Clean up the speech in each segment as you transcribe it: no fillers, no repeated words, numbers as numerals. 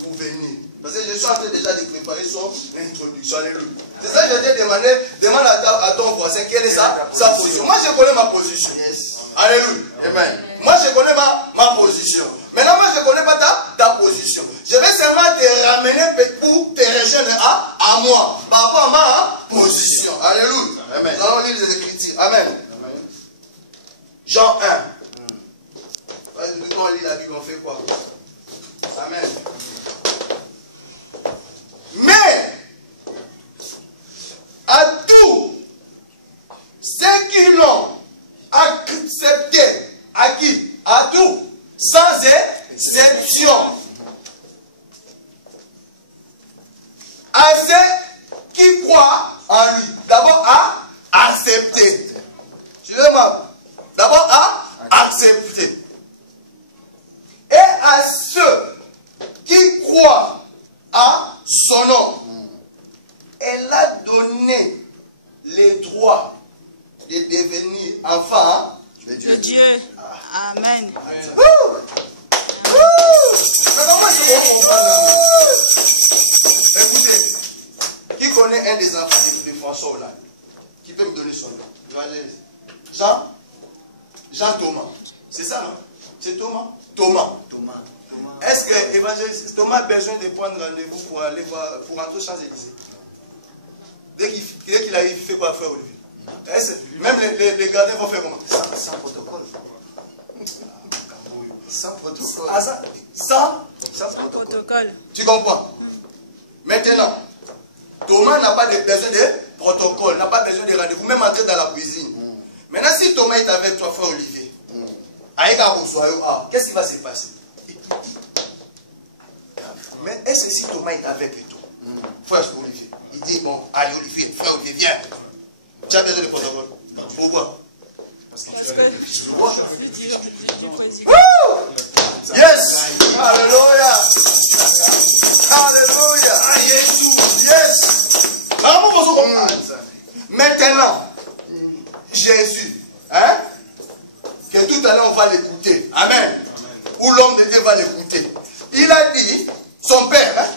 pour venir. Parce que je suis en train déjà de préparer son introduction. Alléluia. C'est ça que je t'ai demandé. Demande à ton voisin quelle est sa position. Moi, je connais ma position. Yes. Alléluia. Amen. Moi, je connais ma position. Maintenant, moi, je ne connais pas ta position. Je vais seulement te ramener pour te rejoindre à moi. Par rapport à ma position. Alléluia. Amen. Nous allons lire les Écritures. Amen. Amen. Jean 1. Quand on lit la Bible, on fait quoi? Amen. Mais à tous ceux qui l'ont accepté, à qui? À tous, sans exception. À ceux qui croient en lui. D'abord à accepter. Tu veux moi? D'abord à accepter. Et à ceux qui croient à son nom, elle a donné les droits de devenir enfant de Dieu. Amen. Écoutez, qui connaît un des enfants de François Hollande? Qui peut me donner son nom? Jean Thomas. C'est ça, non? C'est Thomas? Thomas. Est-ce que évangéliste Thomas a besoin de prendre rendez-vous pour aller voir, pour rentrer aux Champs-Élysées? Dès qu'il arrive, il fait quoi, frère Olivier? Même les gardiens vont faire comment? Sans protocole. Sans protocole. Ah, sans protocole. Tu comprends? Maintenant, Thomas n'a pas besoin de protocole, n'a pas besoin de rendez-vous, même entrer dans la cuisine. Maintenant, si Thomas est avec toi, frère Olivier, qu'est-ce qui va se passer? Mais est-ce que si Thomas est avec toi, frère Olivier, il dit, bon, allez Olivier, frère Olivier, viens. Tu as besoin de protocole. Pourquoi? Parce que tu es le fils du roi. Yes! Alléluia! Alléluia! Yes! Maintenant, Jésus, hein? Que tout à l'heure on va l'écouter. Amen. Ou l'homme de Dieu va l'écouter. Il a dit, son père, hein?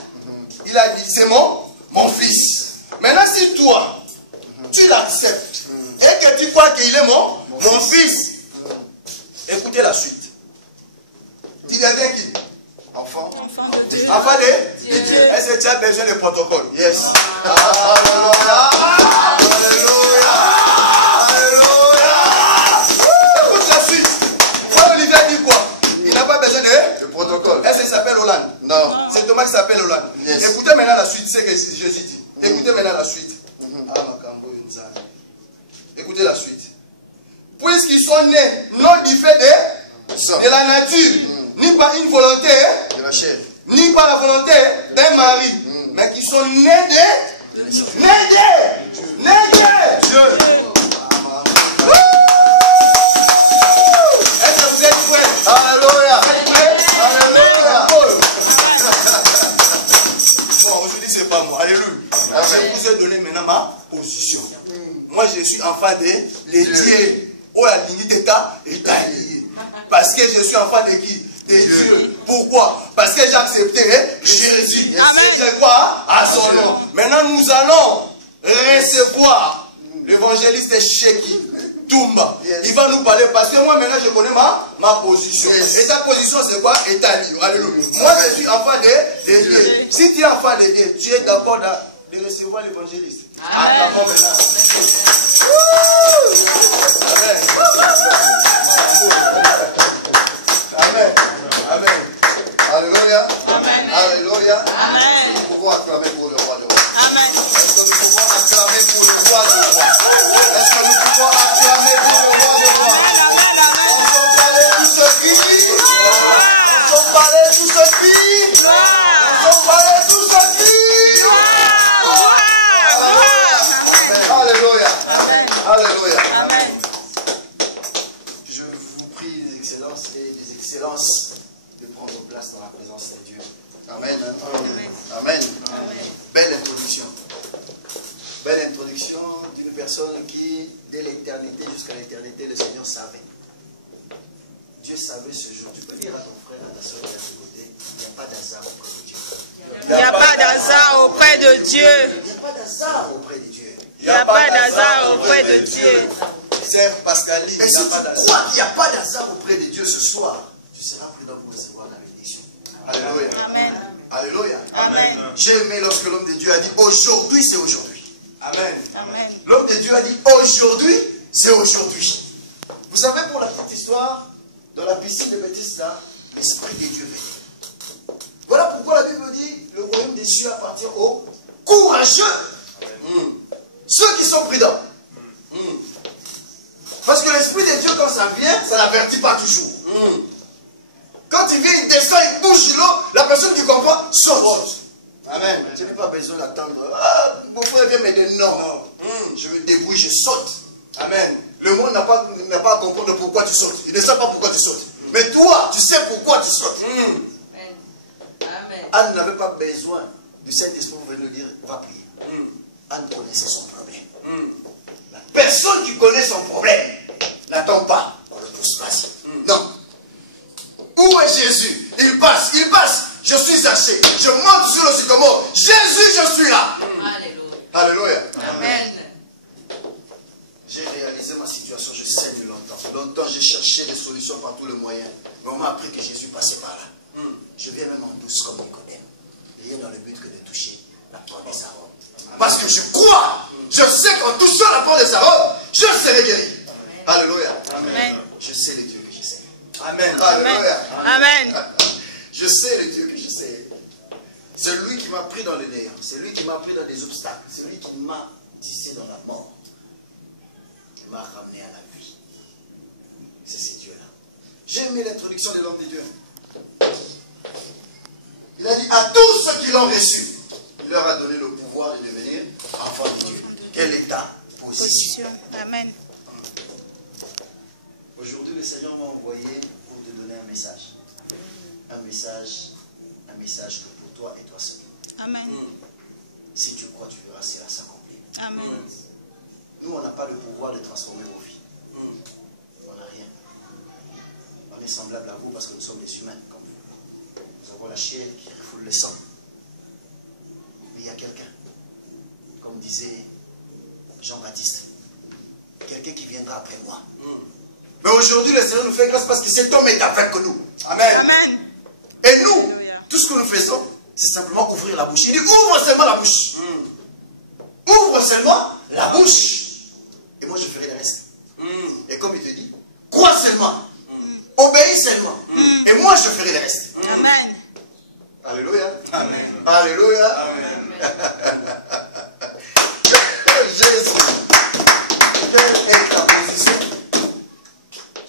Il a dit, c'est mon fils. Maintenant, si toi, tu l'acceptes et que tu crois qu'il est mon fils, écoutez la suite. Tu deviens qui? Enfant de Dieu. Enfant de Dieu. Est-ce que tu as besoin de protocole? Yes. Alléluia. Alléluia. Alléluia. Écoute la suite. Frère Olivier dit quoi? Il n'a pas besoin de protocole. Est-ce qu'il s'appelle Hollande? Non. C'est Thomas qui s'appelle Hollande. Yes. Écoutez maintenant la suite, c'est ce que Jésus dit. Écoutez maintenant la suite. Écoutez la suite. Puisqu'ils sont nés non du fait de la nature, ni par une volonté de la chair, ni par la volonté d'un mari, mais qui sont nés de Dieu. Est-ce que vous êtes prêts? Alléluia. Alléluia. Bon, aujourd'hui c'est pas moi. Alléluia. Je vous ai donné maintenant ma position. Moi je suis enfant de Dieu. Oh la dignité est alliée. Parce que je suis enfant de qui? De Dieu. Pourquoi? Parce que j'ai accepté Jésus. Et je crois à son nom. Maintenant nous allons recevoir l'évangéliste Sheki Toumba. Il va nous parler parce que moi maintenant je connais ma position. Et ta position c'est quoi? Établie. Alléluia. Moi je suis enfant de Dieu. Si tu es enfant de Dieu, tu es d'accord de recevoir l'évangéliste. Acclamons maintenant. Amen. Amen. Alléluia. Alléluia. Nous pouvons acclamer pour le roi de roi. Amen. Est-ce que nous pouvons acclamer pour le roi de roi? Est-ce que nous pouvons acclamer pour le roi de roi? On s'en parlait tout ce qui. On s'en parlait tout ce qui. On s'en parlait tout ce qui. Alléluia. Alléluia. Amen. Je vous prie des excellences de prendre place dans la présence de Dieu. Amen. Amen. Belle introduction. Belle introduction d'une personne qui, dès l'éternité jusqu'à l'éternité, le Seigneur savait. Dieu savait ce jour. Tu peux dire à ton frère, à ta soeur, de côté, il n'y a pas d'hasard auprès de Dieu. Il n'y a pas d'hasard auprès de Dieu. Il n'y a pas d'hasard auprès de Dieu. Il n'y a pas d'hasard auprès de Dieu. Sœur Pascaline, Mais si tu crois qu'il n'y a pas d'hasard auprès de Dieu ce soir, tu seras prudent pour recevoir la bénédiction. Alléluia. Amen. Alléluia. Amen. J'ai aimé lorsque l'homme de Dieu a dit aujourd'hui, c'est aujourd'hui. Amen. Amen. L'homme de Dieu a dit aujourd'hui, c'est aujourd'hui. Vous savez, pour la petite histoire, dans la piscine de Bethesda, l'Esprit de Dieu venait. Voilà pourquoi la Bible dit le royaume des cieux appartient aux courageux. Ceux qui sont prudents. Parce que l'Esprit de Dieu, quand ça vient, ça n'avertit pas toujours. Quand il vient, il descend, il bouge l'eau, la personne qui comprend saute. Amen. Je n'ai pas besoin d'attendre. Ah, mon frère vient m'aider. Non. Je me débrouille, je saute. Amen. Le monde n'a pas à comprendre pourquoi tu sautes. Il ne sait pas pourquoi tu sautes. Mais toi, tu sais pourquoi tu sautes. Amen. Anne n'avait pas besoin du Saint-Esprit pour venir lui dire, va prier. Anne connaissait son problème. La personne qui connaît son problème n'attend pas. On le pousse, vas-y. Non. Où est Jésus? Il passe. Je suis haché. Je monte sur le sycomore. Jésus, je suis là. Alléluia. Alléluia. Amen. J'ai réalisé ma situation, je saigne longtemps. Longtemps, j'ai cherché des solutions par tous les moyens. Mais on m'a appris que Jésus passait par là. Je viens même en douce comme Nicodème. Rien dans le but que de toucher la porte de sa robe. Parce que je crois, je sais qu'en touchant la porte de sa robe, je serai guéri. Alléluia. Amen. Je sais le Dieu que je sais. Amen. Alléluia. Amen. Je sais le Dieu que je sais. C'est lui qui m'a pris dans le néant. C'est lui qui m'a pris dans des obstacles. C'est lui qui m'a tissé dans la mort. Il m'a ramené à la vie. C'est ce Dieu-là. J'ai aimé l'introduction de l'homme de Dieu. Il a dit à tous ceux qui l'ont reçu, il leur a donné le pouvoir de devenir enfants de Dieu. Quelle est ta position? Position. Amen. Aujourd'hui, le Seigneur m'a envoyé pour te donner un message. Un message que pour toi et toi seul. Amen. Si tu crois, tu verras cela s'accomplir. Amen. Nous, on n'a pas le pouvoir de transformer vos vies. On n'a rien. On est semblable à vous parce que nous sommes des humains comme vous. Nous avons la chair qui refoule le sang. Mais il y a quelqu'un, comme disait Jean-Baptiste, quelqu'un qui viendra après moi. Mais aujourd'hui, le Seigneur nous fait grâce parce que cet homme est avec nous. Amen. Amen. Et nous, Alléluia. tout ce que nous faisons, c'est simplement ouvrir la bouche. Il dit, ouvre seulement la bouche. Ouvre seulement la bouche. Et moi, je ferai le reste. Et comme il te dit, crois seulement. Obéis seulement. Et moi, je ferai le reste. Amen. Alléluia. Amen. Alléluia. Amen. Oh, Jésus. Quelle est ta position?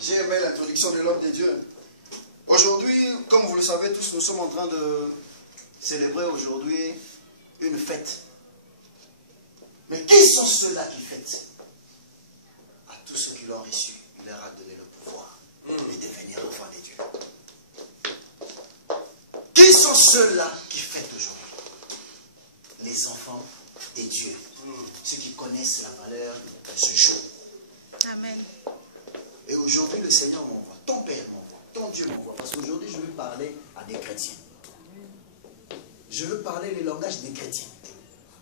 J'ai aimé l'introduction de l'homme de Dieu. Aujourd'hui, comme vous le savez tous, nous sommes en train de célébrer aujourd'hui une fête. Mais qui sont ceux-là qui fêtent? À tous ceux qui l'ont reçu, il leur a donné le pouvoir de devenir enfants de Dieu. Qui sont ceux-là qui fêtent aujourd'hui? Les enfants de Dieu. Ceux qui connaissent la valeur de ce jour. Amen. Et aujourd'hui, le Seigneur m'envoie, ton Père m'envoie, ton Dieu m'envoie. Parce qu'aujourd'hui, je veux parler à des chrétiens. Je veux parler le langage des chrétiens.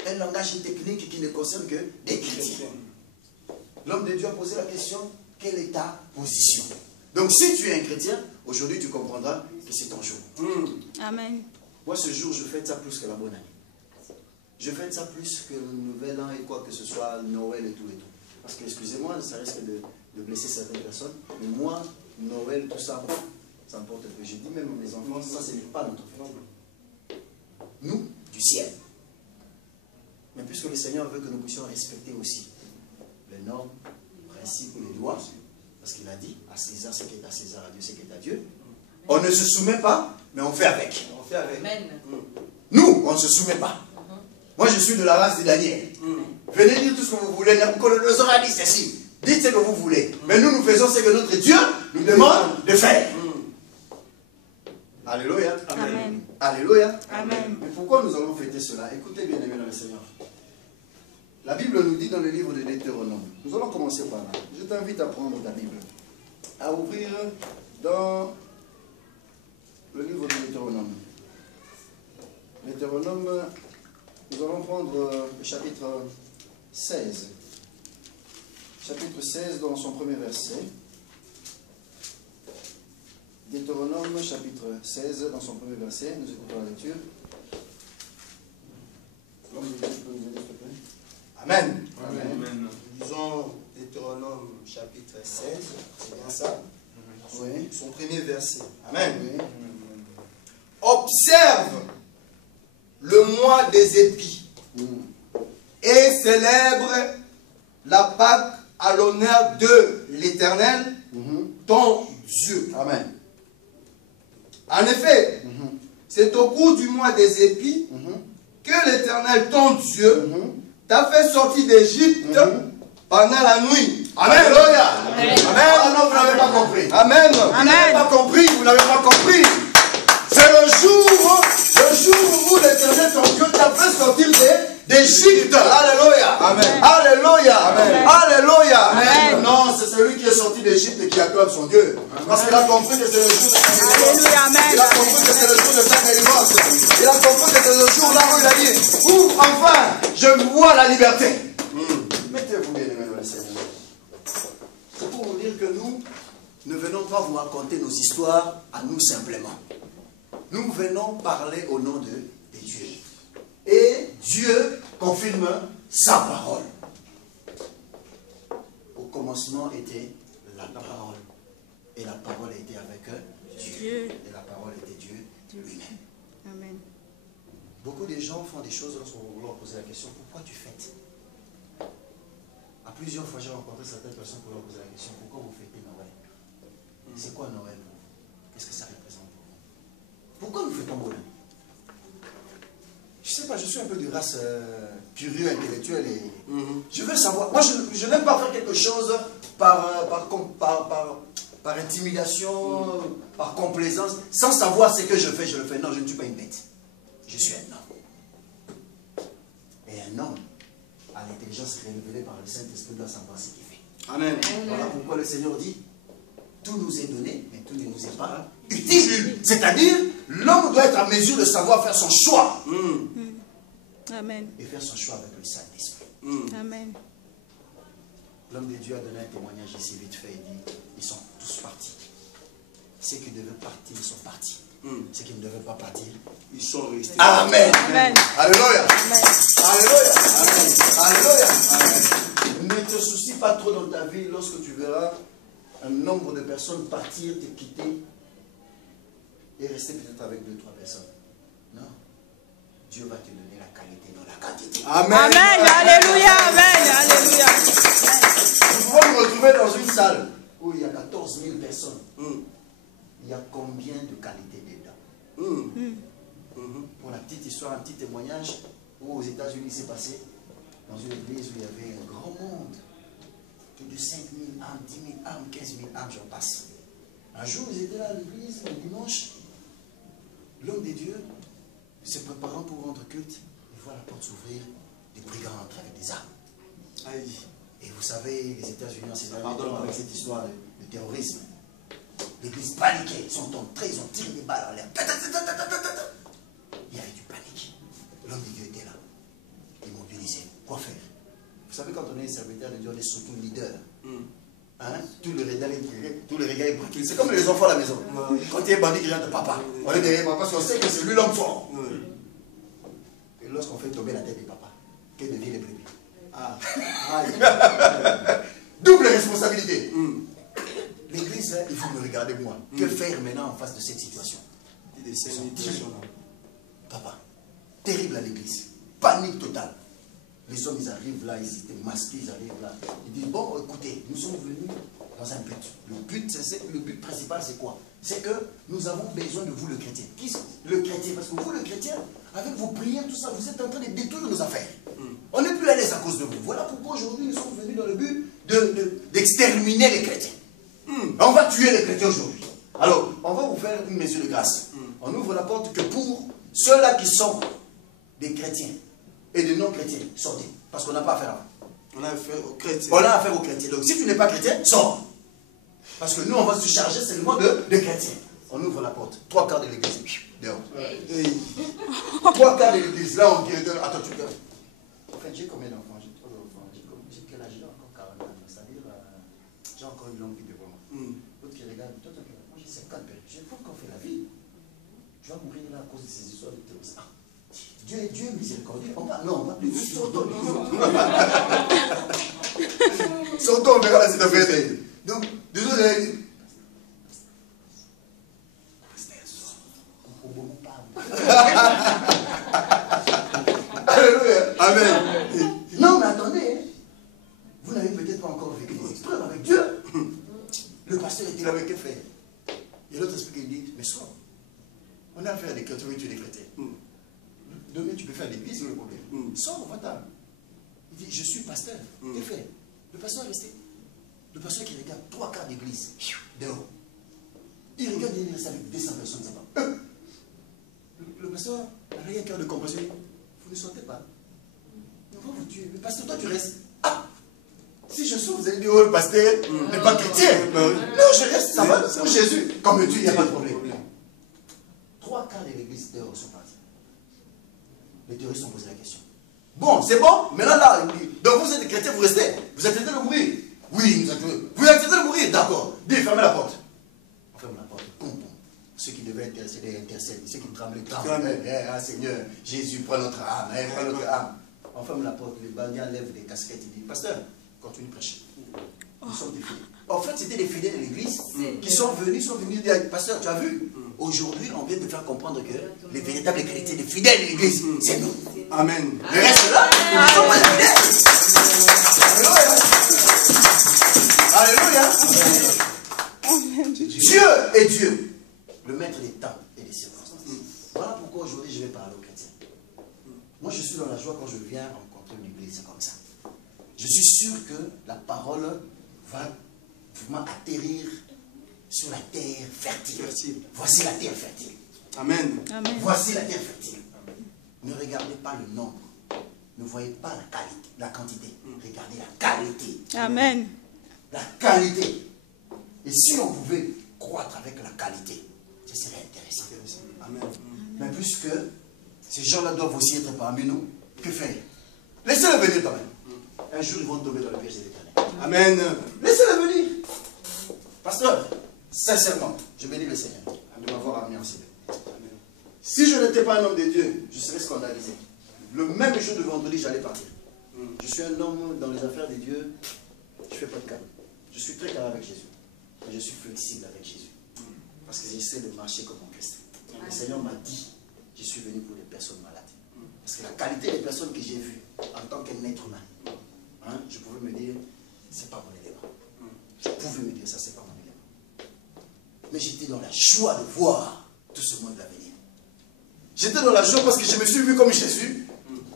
Un langage technique qui ne concerne que des chrétiens. L'homme de Dieu a posé la question, quelle est ta position? Donc si tu es un chrétien, aujourd'hui tu comprendras que c'est ton jour. Amen. Moi ce jour, je fête ça plus que la bonne année. Je fête ça plus que le nouvel an et quoi que ce soit, Noël et tout et tout. Parce que, excusez-moi, ça risque de blesser certaines personnes. Mais moi, Noël, tout ça, ça me porte un peu. J'ai dit même à mes enfants, ça, ce n'est pas notre fête. Nous, du ciel. Mais puisque le Seigneur veut que nous puissions respecter aussi les normes, les principes, les lois, parce qu'il a dit à César ce qui est à César, à Dieu ce qui est à Dieu, on ne se soumet pas, mais on fait avec. On fait avec. Amen. Nous, on ne se soumet pas. Moi, je suis de la race de Daniel. Venez dire tout ce que vous voulez. Nabucodonosor a dit ceci. Dites ce que vous voulez. Mais nous, nous faisons ce que notre Dieu nous demande de faire. Alléluia. Amen. Alléluia. Amen. Mais pourquoi nous allons fêter cela? Écoutez bien, aimés dans le Seigneur. La Bible nous dit dans le livre de Deutéronome. Nous allons commencer par là. Je t'invite à prendre ta Bible. À ouvrir dans le livre de Deutéronome. Deutéronome, nous allons prendre le chapitre 16. Chapitre 16 dans son premier verset. Deutéronome chapitre 16 dans son premier verset. Nous écoutons la lecture. Amen. Amen. Lisons Deutéronome chapitre 16. C'est bien ça? Oui. Son premier verset. Amen. Oui. Observe le mois des épis et célèbre la Pâque à l'honneur de l'Éternel, ton Dieu. Amen. En effet, c'est au cours du mois des épis que l'Éternel, ton Dieu, t'a fait sortir d'Égypte pendant la nuit. Amen. Alléluia. Amen. Ah non, vous n'avez pas compris. Amen. Vous n'avez pas compris, vous n'avez pas compris. C'est le jour où l'Éternel, ton Dieu, t'a fait sortir d'Égypte. Alléluia. Amen. Alléluia. Amen. Alléluia. Amen. Non, c'est celui qui est sorti d'Égypte et qui acclame son Dieu. Parce qu'il a compris que c'est le jour de sa délivrance. Alléluia. Amen. Il a compris que c'est le jour de sa délivrance. Il a compris que c'est le jour là où il a dit, où enfin je vois la liberté. Mettez-vous bien, aimés dans le Seigneur. C'est pour vous dire que nous ne venons pas vous raconter nos histoires à nous simplement. Nous venons parler au nom de Dieu. Et Dieu confirme sa parole. Au commencement était la parole. Et la parole était avec Dieu. Et la parole était Dieu lui-même. Amen. Beaucoup de gens font des choses lorsqu'on leur poser la question, pourquoi tu fêtes? À plusieurs fois, j'ai rencontré certaines personnes pour leur poser la question, pourquoi vous fêtez Noël? C'est quoi Noël pour vous? Qu'est-ce que ça représente pour vous? Pourquoi nous fêtons Noël? Je ne sais pas, je suis un peu de race curieux, intellectuelle et je veux savoir. Moi, je n'aime pas faire quelque chose par intimidation, par complaisance, sans savoir ce que je fais, je le fais. Non, je ne suis pas une bête. Je suis un homme. Et un homme, à l'intelligence révélée par le Saint-Esprit, doit savoir ce qu'il fait. Amen. Voilà pourquoi le Seigneur dit, tout nous est donné, mais tout ne nous est pas utile. C'est-à-dire, l'homme doit être en mesure de savoir faire son choix. Amen. Et faire son choix avec le Saint-Esprit. Amen. L'homme de Dieu a donné un témoignage ici vite fait. Il dit, ils sont tous partis. Ceux qui devaient partir, ils sont partis. Ceux qui ne devaient pas partir, ils sont restés. Amen. Amen. Alléluia. Amen. Alléluia. Alléluia. Amen. Ne te soucie pas trop dans ta vie lorsque tu verras un nombre de personnes partir, te quitter et rester peut-être avec 2-3 personnes. Non. Dieu va te donner la qualité, non la quantité. Amen. Amen. Alléluia. Amen. Alléluia. Nous pouvons nous retrouver dans une salle où il y a 14 000 personnes. Il y a combien de qualités dedans? Pour la petite histoire, un petit témoignage où aux États-Unis s'est passé dans une église où il y avait un grand monde. Plus de 5 000 âmes, 10 000 âmes, 15 000 âmes, j'en passe. Un jour, ils étaient là à l'église, le dimanche. L'homme de Dieu, se préparant pour rendre culte, il voit la porte s'ouvrir, des brigands entrent avec des armes. Aïe. Et vous savez, les États-Unis, on s'est avec cette histoire de terrorisme. L'église paniquait, ils sont entrés, ils ont tiré des balles en l'air. Il y avait du panique. L'homme de Dieu était là. Il mobilisait. Quoi faire? Vous savez, quand on est serviteur de Dieu, on est surtout leader. Hein? Tout le regard est braqué. C'est comme les enfants à la maison. Quand il y a un bandit qui vient de papa, on est derrière papa parce qu'on sait que c'est lui l'homme fort. Et lorsqu'on fait tomber la tête de papa, que deviennent les brebis? Double responsabilité. L'église, il faut me regarder moi. Que faire maintenant en face de cette situation? Papa, terrible à l'église. Panique totale. Les hommes, ils arrivent là, ils étaient masqués, ils arrivent là. Ils disent, bon, écoutez, nous sommes venus dans un but. Le but principal, c'est quoi? C'est que nous avons besoin de vous, le chrétien. Qui le chrétien? Parce que vous, le chrétien, avec vos prières, tout ça, vous êtes en train de détruire nos affaires. On n'est plus à l'aise à cause de vous. Voilà pourquoi aujourd'hui, nous sommes venus dans le but d'exterminer les chrétiens. On va tuer les chrétiens aujourd'hui. Alors, on va vous faire une mesure de grâce. On ouvre la porte que pour ceux-là qui sont des chrétiens et des non-chrétiens, sortez. Parce qu'on n'a pas affaire à vous. On a affaire aux chrétiens. On a affaire aux chrétiens. Donc, si tu n'es pas chrétien, sors. Parce que nous, on va se charger seulement de chrétiens. On ouvre la porte. 3 quarts de l'église. Dehors. 3 quarts de l'église. Là, on dirait, attends, tu peux. En fait, j'ai combien d'enfants? J'ai 3 enfants. J'ai quel âge? J'ai encore 40 ans. C'est-à-dire, j'ai encore une longue vie devant moi. L'autre qui regarde, toi, moi j'ai 50 ans. Je n'ai pas encore fait la vie. Tu vas mourir là à cause de ces histoires de terrorisme. Ah, Dieu est miséricordieux. Non, on va plus. Surtout, on verra la cette affaire. Donc, désolé. Alléluia. Amen. Non, mais attendez. Vous n'avez peut-être pas encore vécu des épreuves avec Dieu. Le pasteur était là avec quel frère. Et l'autre explique, il dit, mais sors. On a affaire à des chrétiens, tu es des chrétiens. Demain, tu peux faire l'église, c'est le problème. Sors, va-t'en. Il dit, je suis pasteur. Quel frère? Le pasteur est resté. Le pasteur qui regarde 3 quarts d'église, dehors. Il regarde, il reste avec 200 personnes là-bas. Le pasteur n'a rien qu'à de compassion. Vous ne sortez pas. On va vous tuer. Le pasteur, toi, tu restes. Ah! Si je sors, vous allez dire, oh, le pasteur n'est pas chrétien. Non, je reste, ça va. Pour Jésus. Comme Dieu, il n'y a pas de problème. 3 quarts de l'église dehors sont partis. Les terroristes ont posé la question. Bon, c'est bon. Maintenant, là, donc vous êtes chrétien, vous restez. Vous acceptez de mourir. Oui, vous acceptez de mourir. D'accord. Dis, fermez la porte. On ferme la porte. Pom, pom. Ceux qui devaient intercéder, intercèdent. Ceux qui tremblent, tremblent. Seigneur, Jésus, prends notre âme. Prends notre âme. On ferme la porte. Les bandits enlèvent des casquettes. Ils disent, pasteur, continue de prêcher. Nous sommes des fidèles. En fait, c'était des fidèles de l'église qui sont venus dire, pasteur, tu as vu? Aujourd'hui, on vient de faire comprendre que les véritables chrétiens, les fidèles de l'église, c'est nous. Amen. Le reste là, nous ne sommes pas des fidèles. Alléluia. Alléluia. Dieu est Dieu, le maître des temps et des circonstances. Voilà pourquoi aujourd'hui je vais parler aux chrétiens. Moi, je suis dans la joie quand je viens rencontrer une église comme ça. Je suis sûr que la parole va vraiment atterrir sur la terre fertile. Voici la terre fertile. Amen. Amen. Voici la terre fertile. Amen. Ne regardez pas le nombre. Ne voyez pas la qualité, la quantité. Regardez la qualité. Amen. La qualité. Et si on pouvait croître avec la qualité, ce serait intéressant. Amen. Mais puisque ces gens-là doivent aussi être parmi nous, que faire? Laissez-les venir quand même. Un jour, ils vont tomber dans le piège de l'Éternel. Amen. Laissez-les venir. Pasteur, sincèrement, je bénis le Seigneur de m'avoir amené en Sibérie. Si je n'étais pas un homme de Dieu, je serais scandalisé. Le même jour de vendredi, j'allais partir. Je suis un homme dans les affaires de Dieu. Je ne fais pas de calme. Je suis très carré avec Jésus. Et je suis flexible avec Jésus. Parce que j'essaie de marcher comme un Christ. Le Seigneur m'a dit, je suis venu pour les personnes malades. Parce que la qualité des personnes que j'ai vues en tant qu'un être humain, je pouvais me dire, c'est pas mon élément. Je pouvais me dire, ça, c'est pas mon élément. Mais j'étais dans la joie de voir tout ce monde venir. J'étais dans la joie parce que je me suis vu comme Jésus,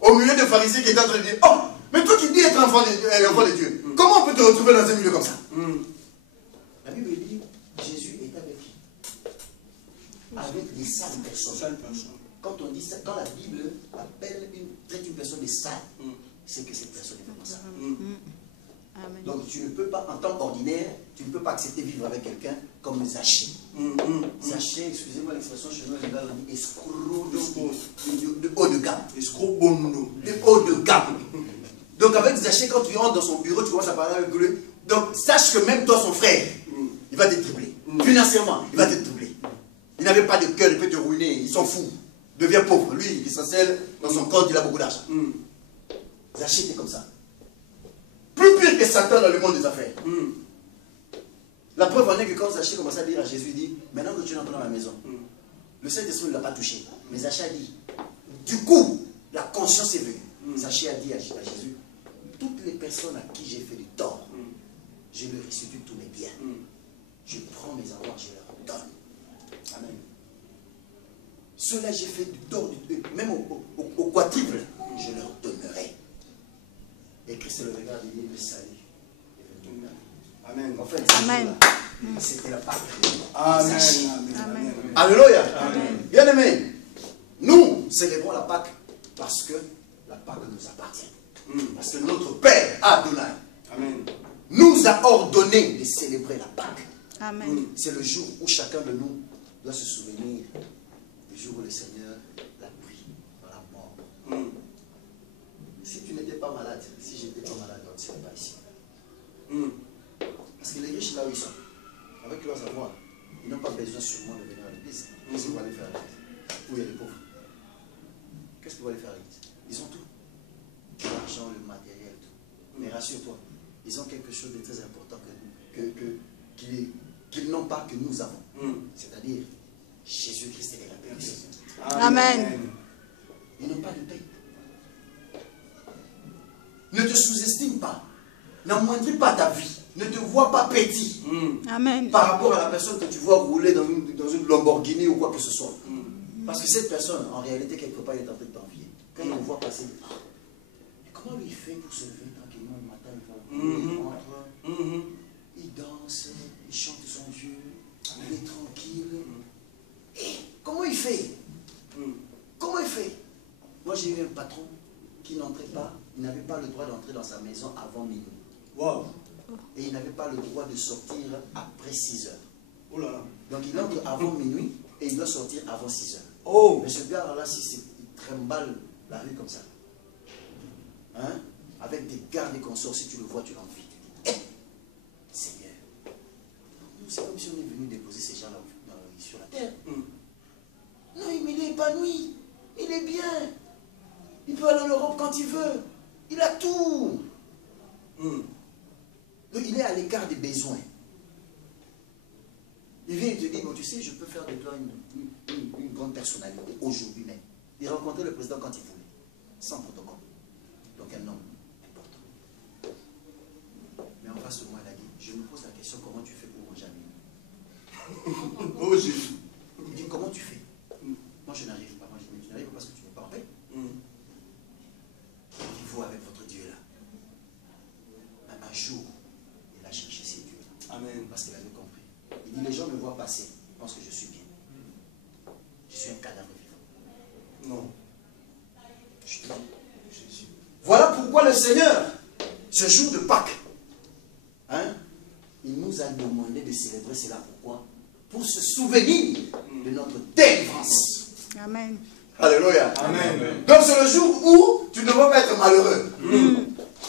au milieu des pharisiens qui étaient en train de dire, oh, mais toi qui dis être enfant de Dieu, comment on peut te retrouver dans un milieu comme ça? La Bible dit, Jésus est avec qui? Avec des sales personnes. Quand on dit ça, quand la Bible traite une personne de sale, c'est que cette personne est comme ça. Amen. Donc tu ne peux pas, en tant qu'ordinaire, tu ne peux pas accepter vivre avec quelqu'un comme Zachée. Zachée, excusez-moi l'expression chez nous, on dit escroc de haut de gamme. Escroc bondo. De haut de gamme. Donc avec Zachée, quand tu entres dans son bureau, tu commences à parler avec lui. Donc sache que même toi, son frère, il va te tripler. Financièrement, il va te tripler. Il n'avait pas de cœur, il peut te ruiner, il s'en fout. Il devient pauvre. Lui, il s'asselle dans son compte, il a beaucoup d'argent. Zachée était comme ça. Plus pire que Satan dans le monde des affaires. La preuve en est que quand Zachée commençait à dire à Jésus, il dit, maintenant que tu es entré dans la maison, le Saint-Esprit ne l'a pas touché. Mais Zachée a dit, du coup, la conscience est venue. Zachée a dit à Jésus, toutes les personnes à qui j'ai fait du tort, je leur restitue tous mes biens. Je prends mes avoirs, je leur donne. Amen. Ceux-là, j'ai fait du tort, même au quadruple, je leur donnerai. Et Christ le regarde et dit, le salut. Amen. En fait, c'était la Pâque. Amen. Amen. Alléluia. Bien aimé, nous célébrons la Pâque parce que la Pâque nous appartient. Parce que notre Père Adonai nous a ordonné de célébrer la Pâque. C'est le jour où chacun de nous doit se souvenir du jour où le Seigneur l'a pris où ils sont. Avec leurs avoirs, ils n'ont pas besoin sûrement de venir à l'église. Qu'est-ce qu'ils vont aller faire à l'église? Où il y a les pauvres. Qu'est-ce qu'ils vont aller faire à l'église? Ils ont tout. L'argent, le matériel, tout. Mais rassure-toi, ils ont quelque chose de très important qu'ils n'ont pas, que nous avons. C'est-à-dire Jésus-Christ et la paix. Amen. Ils n'ont pas de paix. Ne te sous-estime pas. N'amoindris pas ta vie. Ne te vois pas petit. Amen. Par rapport à la personne que tu vois rouler dans une Lamborghini ou quoi que ce soit. Parce que cette personne, en réalité, quelque part, il est en train de t'envier. Quand il le voit passer, mais comment lui il fait pour se lever tranquillement le matin? Il rentre, il danse, il chante son Dieu, il est tranquille. Et comment il fait? Comment il fait? Moi, j'ai eu un patron qui n'entrait pas, il n'avait pas le droit d'entrer dans sa maison avant minuit. Wow. Et il n'avait pas le droit de sortir après 6 heures. Oh là là. Donc il entre avant minuit et il doit sortir avant 6 heures. Oh. Mais ce gars-là, si il trimballe la rue comme ça, hein, avec des gardes et consorts, si tu le vois, tu l'envies. Tu dis, Seigneur, c'est comme si on est venu déposer ces gens-là sur la terre. Non, mais il est épanoui, il est bien. Il peut aller en Europe quand il veut. Il a tout. Donc il est à l'écart des besoins. Il vient et te dit, bon, tu sais, je peux faire de toi une grande personnalité aujourd'hui même. Il rencontrait le président quand il voulait, sans protocole. Donc un homme important. Mais en face de moi, il a dit, je me pose la question, comment tu fais pour manger à minuit? Oh Jésus. Il dit, comment tu fais? Moi, je n'arrive pas. Moi, je dis, mais tu n'arrives pas parce que tu n'es pas en paix. Il faut avec votre Dieu là. Un jour, il a cherché ces dieux-là. Amen. Parce qu'il avait compris. Il dit, les gens me voient passer, ils pensent que je suis bien. Je suis un cadavre vivant. Non. Je te dis, Jésus. Voilà pourquoi le Seigneur, ce jour de Pâques, hein, il nous a demandé de célébrer cela. Pourquoi? Pour se souvenir de notre délivrance. Amen. Alléluia. Amen. Donc c'est le jour où tu ne vas pas être malheureux.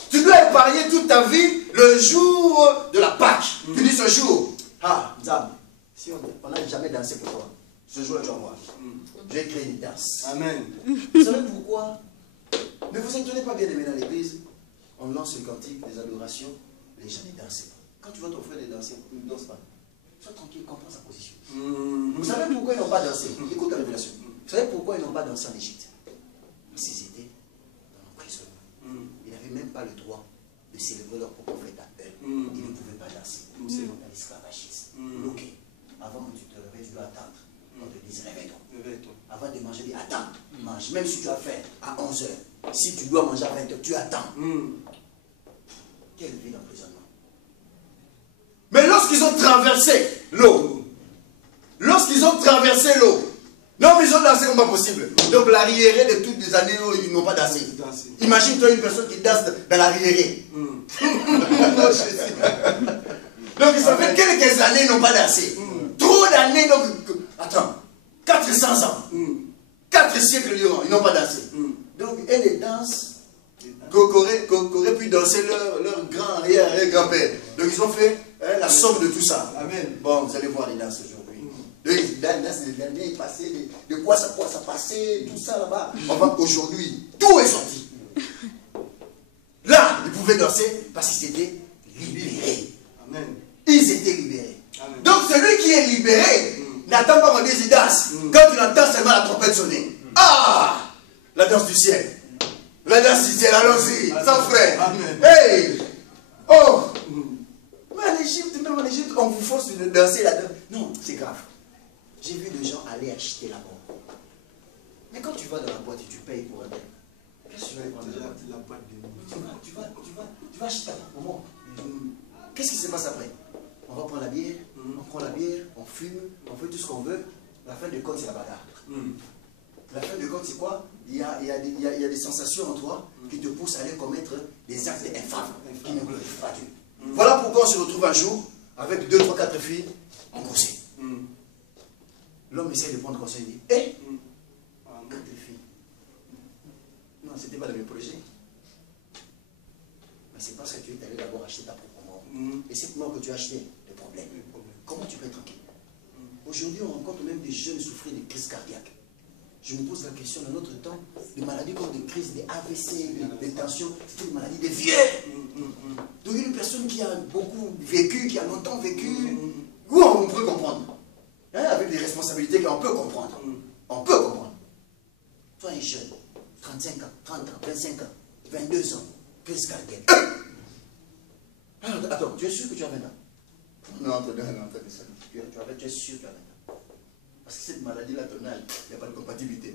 Tu dois épargner toute ta vie le jour de la Pâque. Tu dis ce jour, ah, Nzam, si on n'a jamais dansé pour toi, ce jour-là tu vas voir. Je vais créer une danse. Amen. Vous savez pourquoi? Ne vous étonnez pas bien d'aimer dans l'église. On lance le cantique, des adorations, les gens ne dansent pas. Quand tu vois ton frère danser, il ne danse pas. Sois tranquille, comprends sa position. Vous savez pourquoi ils n'ont pas dansé? Écoute la révélation. Vous savez pourquoi ils n'ont pas dansé en Égypte? Parce qu'ils étaient dans l'emprisonnement. Ils n'avaient même pas le droit de célébrer leur propre fête à eux. Ils ne pouvaient pas danser. C'est dans l'esclavagisme. Ok. Avant que tu te réveilles, tu dois attendre. On te dit réveille-toi. Avant de manger, dis attends, mange. Même si tu as faim à 11 h, si tu dois manger à 20 h, tu attends. Quelle vie d'emprisonnement. Mais lorsqu'ils ont traversé l'eau, non, mais ils ont dansé comme pas possible. Donc l'arriéré de toutes les années où ils n'ont pas dansé. Imagine-toi une personne qui danse dans l'arriéré. Donc ils ont fait quelques années, ils n'ont pas dansé. Trop d'années, donc attends, 400 ans, 4 siècles durant, ils n'ont pas dansé. Donc elles les dansent qu'auraient pu danser leur grand arrière-grand-père. Donc ils ont fait la somme de tout ça. Amen. Bon, vous allez voir les danses aujourd'hui. Les danses des derniers passés, de quoi ça passait, tout ça là-bas. Aujourd'hui, tout est sorti. Là, ils pouvaient danser parce qu'ils étaient libérés. Amen. Ils étaient libérés. Amen. Donc celui qui est libéré n'attend pas qu'on dise il danse. Quand il entend seulement la trompette sonner. Ah, la danse du ciel. La danse du ciel, allons-y, sans frère. Amen. Hey! Oh! Mais en Égypte, même en Égypte, on vous force de danser la danse. Non, c'est grave. J'ai vu des gens aller acheter là-bas. Mais quand tu vas dans la boîte et tu payes pour un qu'est-ce que tu vas prendre la boîte de tu vas acheter un moment. Qu'est-ce qui se passe après? On va prendre la bière, on prend la bière, on fume, on fait tout ce qu'on veut. La fin de compte, c'est la bagarre. La fin de compte, c'est quoi? Il y a des sensations en toi qui te poussent à aller commettre des actes infâmes qui ne glorifient pas Dieu. Voilà pourquoi on se retrouve un jour avec 2, 3, 4 filles en conseil. L'homme essaie de prendre conseil et dit, hé, 4 filles. Non, ce n'était pas le même projet. Mais c'est parce que tu es allé d'abord acheter ta propre mort. Et cette mort que tu as achetée, le problème. Aujourd'hui, on rencontre même des jeunes souffrant de crises cardiaques. Je me pose la question, dans notre temps, des maladies comme des crises, des AVC, des tensions, c'était des maladies de vieux. Donc une personne qui a beaucoup vécu, qui a longtemps vécu, où on peut comprendre. Hein, avec des responsabilités qu'on peut comprendre. On peut comprendre. Toi, un jeune, 35 ans, 30 ans, 25 ans, 22 ans, crise cardiaque. Attends, tu es sûr que tu as 20 ans? Non, tu es sûr que tu as 20 ans. Parce que cette maladie-là, ton âge, il n'y a pas de compatibilité.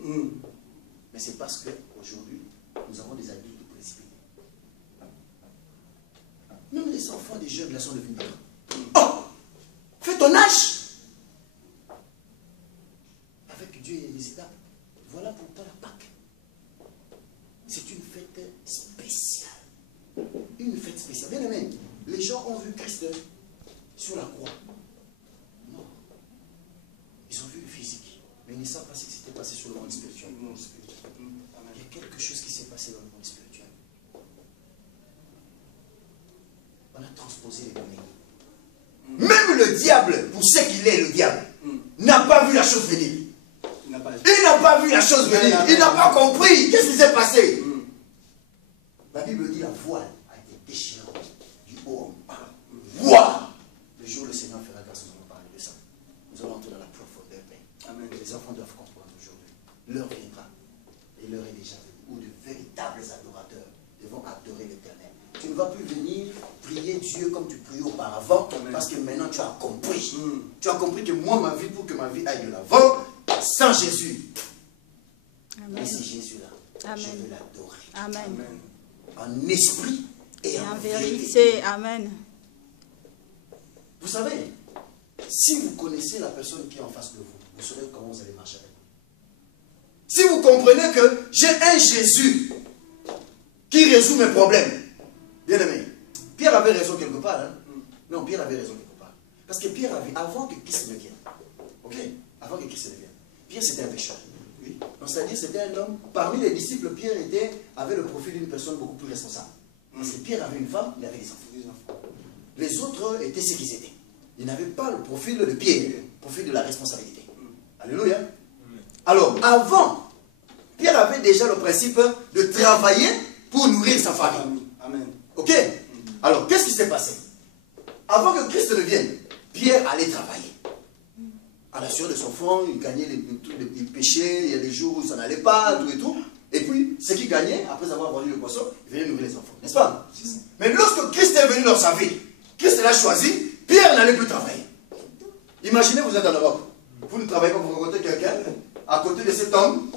Mais c'est parce qu'aujourd'hui, nous avons des adultes précipités. Même les enfants des jeunes, là, sont devenus grands. Oh! Fais ton âge! Avec Dieu et les étapes. Voilà pourquoi la Pâque, c'est une fête spéciale. Une fête spéciale. Bien aimé, les gens ont vu Christ sur la croix. Non. Ils ont vu le physique. Mais ils ne savent pas ce qui s'était passé sur le monde spirituel. Il y a quelque chose qui s'est passé dans le monde spirituel. On a transposé les données. Même le diable, pour ce qu'il est, le diable, n'a pas vu la chose venir. Il n'a pas vu la chose venir. Il n'a pas compris. Qu'est-ce qui s'est passé? La Bible dit la voile a été déchirée du haut en bas. Wow! Le jour où le Seigneur fera grâce, nous allons parler de ça. Nous allons entrer dans la profondeur. Amen. Les enfants doivent comprendre aujourd'hui. L'heure viendra. Et l'heure est déjà venue. Où de véritables adorateurs devront adorer l'Éternel. Tu ne vas plus venir prier Dieu comme tu priais auparavant. Amen. Parce que maintenant tu as compris. Tu as compris que moi, ma vie, pour que ma vie aille de l'avant, sans Jésus. Amen. Et c'est Jésus-là. Je veux l'adorer. Amen. En esprit et en vérité. Amen. Vous savez, si vous connaissez la personne qui est en face de vous, vous saurez comment vous allez marcher avec vous. Si vous comprenez que j'ai un Jésus qui résout mes problèmes, bien aimé, Pierre avait raison quelque part. Hein? Non, Pierre avait raison quelque part. Parce que Pierre avait, avant que Christ ne vienne, ok, avant que Christ ne vienne, Pierre c'était un pécheur. Oui. C'est-à-dire c'était un homme, parmi les disciples, Pierre avait le profil d'une personne beaucoup plus responsable. Parce que Pierre avait une femme, il avait des enfants. Les autres étaient ce qu'ils étaient. Ils n'avaient pas le profil de Pierre, le profil de la responsabilité. Alléluia. Alors, avant, Pierre avait déjà le principe de travailler pour nourrir sa famille. Amen. Ok? Alors, qu'est-ce qui s'est passé? Avant que Christ ne vienne, Pierre allait travailler. À la sueur de son front, il gagnait les péchés, il y a des jours où ça n'allait pas, tout et tout. Et puis, ce qu'il gagnait, après avoir vendu le poisson, il venait nourrir les enfants. N'est-ce pas? Mais lorsque Christ est venu dans sa vie, Christ l'a choisi, Pierre n'allait plus travailler. Imaginez, vous êtes en Europe. Vous ne travaillez pas, vous rencontrez quelqu'un, à côté de cet homme,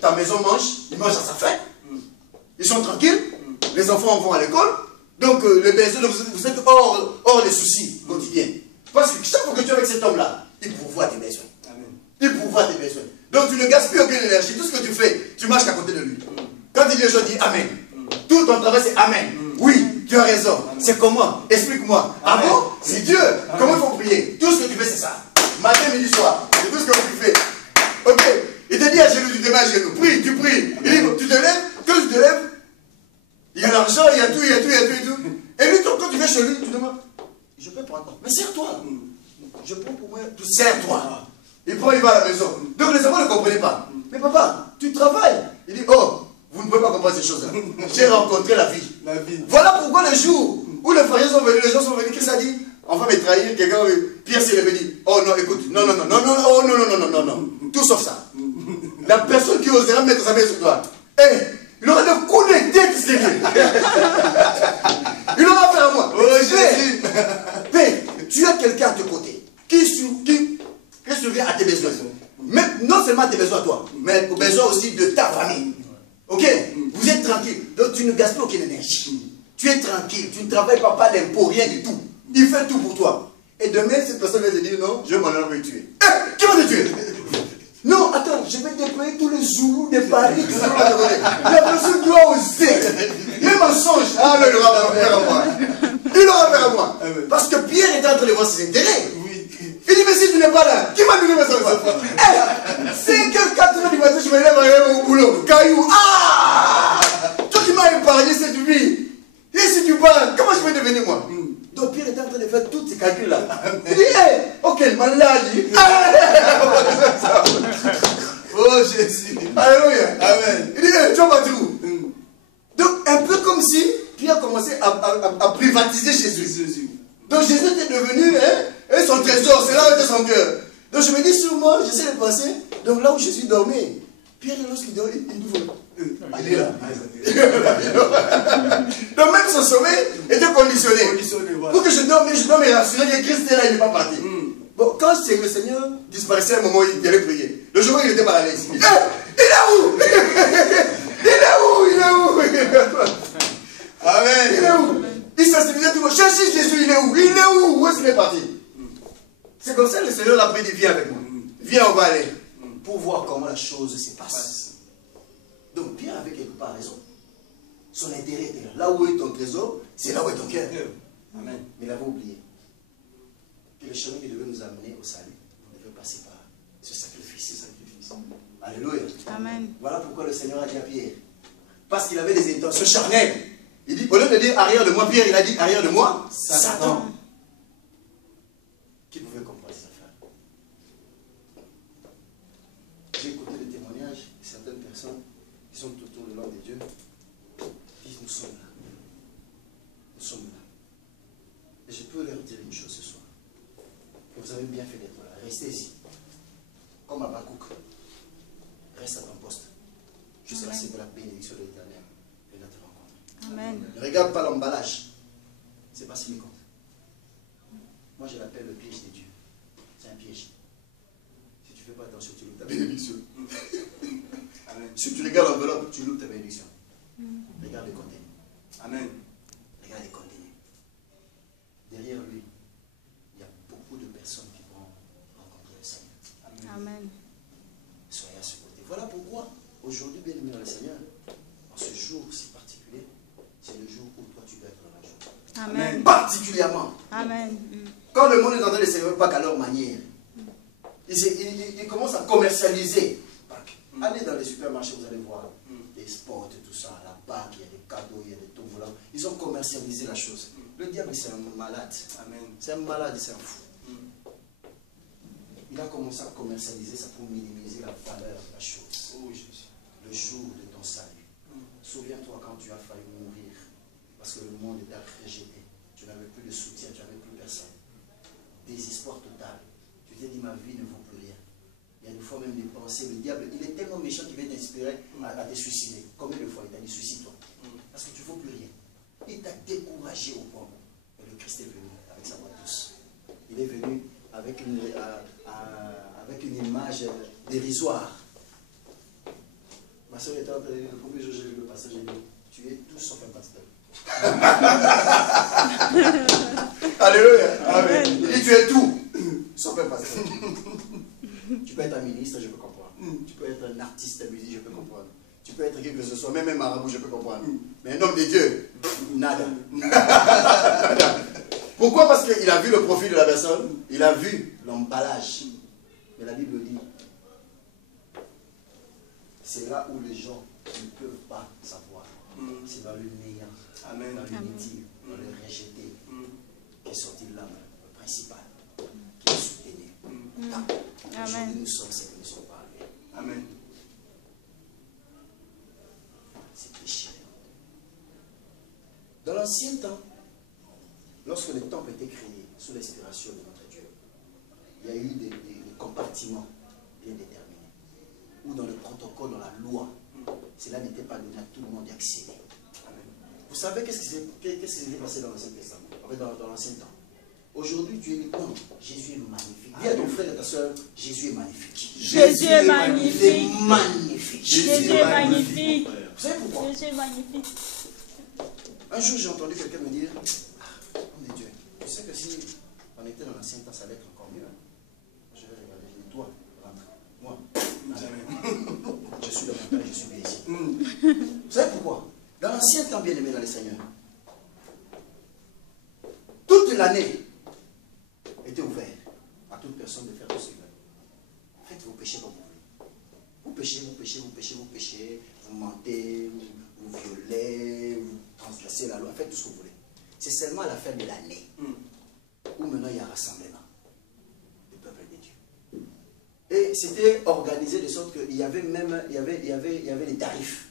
ta maison mange, il mange à sa faim. Ils sont tranquilles, les enfants vont à l'école, donc les besoins, vous êtes hors des soucis quotidiens. Parce que chaque fois que tu es avec cet homme-là, il pourvoit tes besoins. Amen. Il pourvoit tes besoins. Donc tu ne gaspilles aucune énergie. Tout ce que tu fais, tu marches à côté de lui. Quand il dit les choses, dis Amen. Tout ton travail, c'est Amen. Oui, tu as raison. C'est comment? Explique-moi. Ah bon? C'est Dieu. Comment il faut prier? Tout ce que tu fais, c'est ça. Matin, midi, soir. C'est tout ce que tu fais. Ok. Il te dit à genoux, tu te mets à genoux. Prie, tu pries. Il dit, tu te lèves. Quand tu te lèves, il y a l'argent, il y a tout, il y a tout, il y a tout et tout. Et lui, quand tu viens chez lui, tu demandes, je peux prendre. Mais serre-toi. Je prends pour moi, tu serre-toi. Il prend, il va à la maison. Donc les enfants ne comprenaient pas. Mais papa, tu travailles. Il dit, oh, vous ne pouvez pas comprendre ces choses-là. J'ai rencontré la vie. Voilà pourquoi le jour où les frères sont venus, les gens sont venus, Christ a dit, on va me trahir, quelqu'un, Pierre s'est levé et dit, oh non, écoute, non, tout sauf ça. La personne qui osera mettre sa main sur toi, il aura le coup de tête sérieux. Il aura affaire à moi. Oh Jésus. Tu as quelqu'un à tes côtés qui survient à tes besoins. Même, non seulement à tes besoins à toi, mais aux besoins aussi de ta famille. Ok? Vous êtes tranquille. Donc tu ne gaspilles aucune énergie. Tu es tranquille. Tu ne travailles pas d'impôt, rien du tout. Il fait tout pour toi. Et demain, cette personne va te dire non, je vais m'en aller me tuer. Qui va te tuer? Non, attends, je vais déployer tous les Zoulous de Paris. La personne doit oser. Même en songe, ah non, il aura affaire à moi. Il aura affaire à moi. Parce que Pierre est en train de voir ses intérêts. Il dit, mais si tu n'es pas là, qui va nous donner mes enfants? 5h, 4h du matin, je me lève au boulot. Caillou, ah! Toi qui m'as épargné cette vie. Et si tu pars, comment je vais devenir moi? Donc Pierre est en train de faire tous ces calculs-là. Il dit, ok, maladie. à privatiser Jésus. Donc Jésus était devenu son trésor, c'est là où était son cœur. Donc je me dis sur moi, j'essaie de penser, donc là où Jésus dormait, Pierre, lorsqu'il dort, il ouvre. Il est là. Donc même son sommeil était conditionné. Pour que je dorme et rassurer que Christ est là, il n'est pas parti. Bon, quand le Seigneur disparaissait à un moment, il allait prier. Le jour où il était mal à l'aise, il dit, il est où? Il est où? Amen. Il est où? Il sensibilisait tout le monde. Cherchez Jésus, il est où? Il est où? Où est-ce qu'il est parti? C'est comme ça que le Seigneur l'a pris, viens avec moi. Viens, on va aller. Pour voir comment la chose se passe. Donc Pierre avait quelque part raison. Son intérêt était là. Là où est ton trésor, c'est là où est ton cœur. Amen. Mais il avait oublié que le chemin qui devait nous amener au salut, on devait passer par ce sacrifice. Alléluia. Amen. Voilà pourquoi le Seigneur a dit à Pierre. Parce qu'il avait des intentions charnelles. Il dit, au lieu de dire arrière de moi, Pierre, il a dit arrière de moi, Satan. Qui pouvait comprendre cette affaire? J'ai écouté des témoignages de certaines personnes qui sont autour de l'homme de Dieu. Ils disent, nous sommes là. Nous sommes là. Et je peux leur dire une chose ce soir. Que vous avez bien fait d'être là. Restez ici. Comme Habakkuk. Reste à ton poste. Jusqu'à ce que la bénédiction de l'Éternel vienne à te rencontrer. Amen. Ne regarde pas l'emballage. C'est pas ce qui compte. Moi, je l'appelle le piège de Dieu. C'est un piège. Si tu ne fais pas attention, tu loupes ta bénédiction. Amen. Si tu regardes l'enveloppe, tu loupes ta bénédiction. Regarde le contenu. Amen. Regarde les contenus. Derrière lui, il y a beaucoup de personnes qui vont rencontrer le Seigneur. Amen. Soyez à ce côté. Voilà pourquoi, aujourd'hui, bien aimé dans le Seigneur, en ce jour si particulier, c'est le jour où toi tu dois être dans la joie. Amen. Particulièrement. Amen. Quand le monde est en train de se pas qu'à leur manière, ils commencent à commercialiser. Allez dans les supermarchés, vous allez voir des sports, tout ça, la Pâques, il y a des cadeaux, il y a des tout volants. Ils ont commercialisé la chose. Le diable, c'est un malade. C'est un malade, c'est un fou. Il a commencé à commercialiser ça pour minimiser la valeur de la chose. Oh, le jour de ton salut. Souviens-toi quand tu as failli mourir, parce que le monde t'a rejeté. Tu n'avais plus de soutien, tu n'avais plus personne. Désespoir total. Tu t'es dit, ma vie ne vaut plus rien. Il y a des fois même des pensées. Le diable, il est tellement méchant qu'il va t'inspirer à te suicider. Combien de fois il t'a dit, suicide-toi? Parce que tu ne vaux plus rien. Il t'a découragé au point. Et le Christ est venu avec sa voix douce. Il est venu avec une image dérisoire. Ma soeur était en train de dire, le premier jour j'ai lu le passage, j'ai dit, tu es tout sauf un pasteur. Alléluia. Amen. Il dit, tu es tout sauf un pasteur. Tu peux être un ministre, je peux comprendre. Tu peux être un artiste de musique, je peux comprendre. Tu peux être qui que ce soit, même un marabout, je peux comprendre. Mais un homme de Dieu, nada. Pourquoi? Parce qu'il a vu le profil de la personne, il a vu l'emballage. Mais la Bible dit, c'est là où les gens ne peuvent pas savoir. C'est dans le néant, dans l'inutile, dans le rejeté, qu'est sorti l'âme principale, qui est soutenue. Aujourd'hui, nous sommes ceux qui ne sont pas arrivés. Amen. C'est déchirant. Dans l'ancien temps, lorsque le temple était créé sous l'inspiration de notre Dieu, il y a eu des compartiments bien déterminés. Ou dans le protocole, dans la loi, cela n'était pas donné à tout le monde d'y accéder. Vous savez qu'est-ce qui s'est passé dans l'Ancien Testament, dans l'ancien temps? Aujourd'hui, Dieu dit non, Jésus est magnifique. Dis à ton frère et ta soeur, Jésus est magnifique. Jésus est magnifique. Il est magnifique. Jésus est magnifique. Vous savez pourquoi? Jésus est magnifique. Un jour, j'ai entendu quelqu'un me dire, oh mon Dieu, tu sais que si on était dans l'ancien temps, ça allait être encore mieux. Je vais regarder, je dis, toi, rentre. Moi, je suis dans mon père, je suis bien ici. Vous savez pourquoi? Dans l'ancien temps, bien aimé dans les Seigneurs, toute l'année était ouverte à toute personne de faire tout ce qu'il veut. Faites vos péchés comme vous voulez. Vous péchez, vous péchez, vous péchez, vous péchez, vous mentez, vous violez, vous transgressez la loi, faites tout ce que vous voulez. C'est seulement à la fin de l'année où maintenant il y a un rassemblement du peuple de Dieu. Et c'était organisé de sorte qu'il y avait même il y avait des tarifs.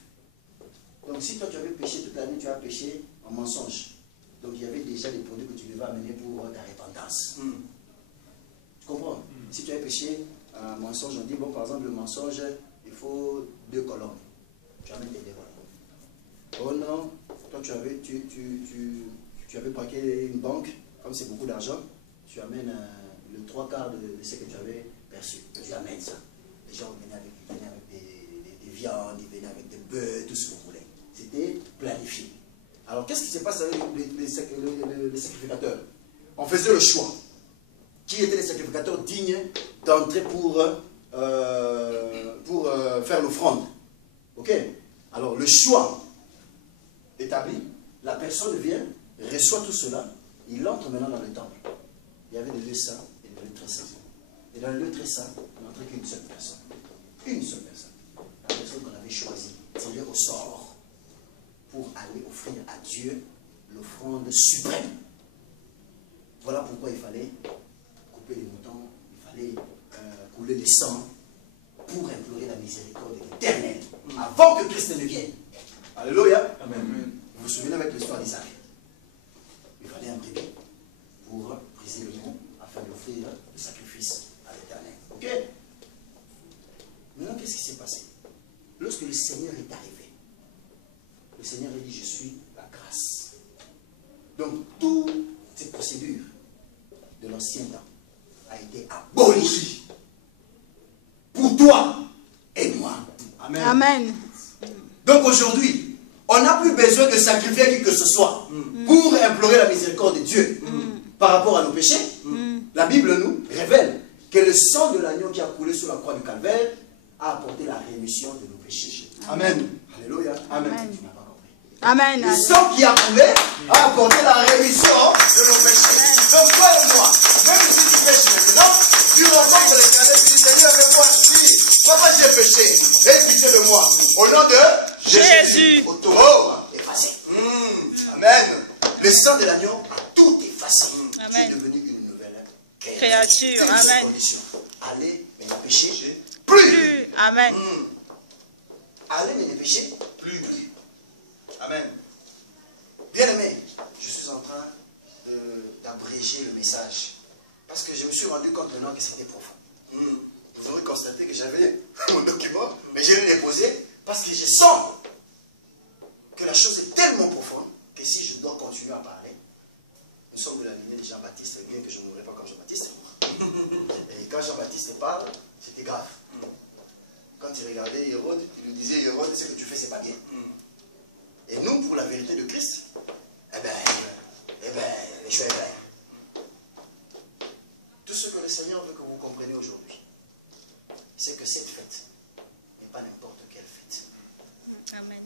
Donc si toi tu avais péché toute l'année, tu as péché en mensonge. Donc il y avait déjà des produits que tu devais amener pour ta repentance. Tu comprends? Si tu as péché un mensonge, on dit, bon, par exemple, le mensonge, il faut 2 colombes. Tu amènes tes 2 colombes. Oh non, toi tu avais braqué une banque, comme c'est beaucoup d'argent, tu amènes le 3/4 de ce que tu avais perçu. Tu amènes ça. Les gens venaient avec des viandes, ils venaient avec des bœufs, tout ce que vous voulez. C'était planifié. Alors qu'est-ce qui se passe avec les sacrificateurs? On faisait le choix. Qui étaient les sacrificateurs dignes d'entrer pour faire l'offrande? Ok? Alors le choix établi, la personne vient, reçoit tout cela, il entre maintenant dans le temple. Il y avait des lieux saints et des lieux très saints. Et dans le lieu très saint, il n'entrait qu'une seule personne. Une seule personne. La personne qu'on avait choisie, tirée au sort, pour aller offrir à Dieu l'offrande suprême. Voilà pourquoi il fallait couper les moutons, il fallait couler le sang pour implorer la miséricorde de l'Éternel avant que Christ ne vienne. Alléluia. Amen. Vous vous souvenez avec l'histoire d'Isaac? Il fallait un bébé pour briser le mont afin d'offrir le sacrifice à l'Éternel. Ok? Maintenant, qu'est-ce qui s'est passé? Lorsque le Seigneur est arrivé, le Seigneur a dit, je suis la grâce. Donc, toutes ces procédures de l'ancien temps a été abolies pour toi et moi. Amen. Amen. Donc aujourd'hui, on n'a plus besoin de sacrifier qui que ce soit pour implorer la miséricorde de Dieu par rapport à nos péchés. La Bible nous révèle que le sang de l'agneau qui a coulé sur la croix du Calvaire a apporté la rémission de nos péchés. Amen. Alléluia. Amen. Tu n'as pas compris. Amen. Le sang qui a coulé a apporté la rémission de nos péchés. Donc toi et moi, même si tu pêches maintenant, tu rencontres l'Éternel, tu dis Seigneur, mais moi je papa j'ai péché, aie pitié de moi. Au nom de Jésus. Oh, effacé. Amen. Le sang de l'agneau a tout effacé. Amen. Tu es devenu une nouvelle Créature. Une seule Amen. condition. Allez, mais ne péchez plus. Amen. Allez, mais ne péchez Plus. Amen. Bien aimé, je suis en train d'abréger le message. Parce que je me suis rendu compte maintenant que c'était profond. Vous aurez constaté que j'avais mon document, mais je l'ai déposé parce que je sens que la chose est tellement profonde que si je dois continuer à parler, nous sommes de la lignée de Jean-Baptiste, bien que je ne mourrai pas comme Jean-Baptiste. Et quand Jean-Baptiste parle, c'était grave. Quand il regardait Hérode, il lui disait, Hérode, ce que tu fais, c'est pas bien. Et nous, pour la vérité de Christ, les choix est clair. Tout ce que le Seigneur veut que vous compreniez aujourd'hui, c'est que cette fête n'est pas n'importe quelle fête. Amen.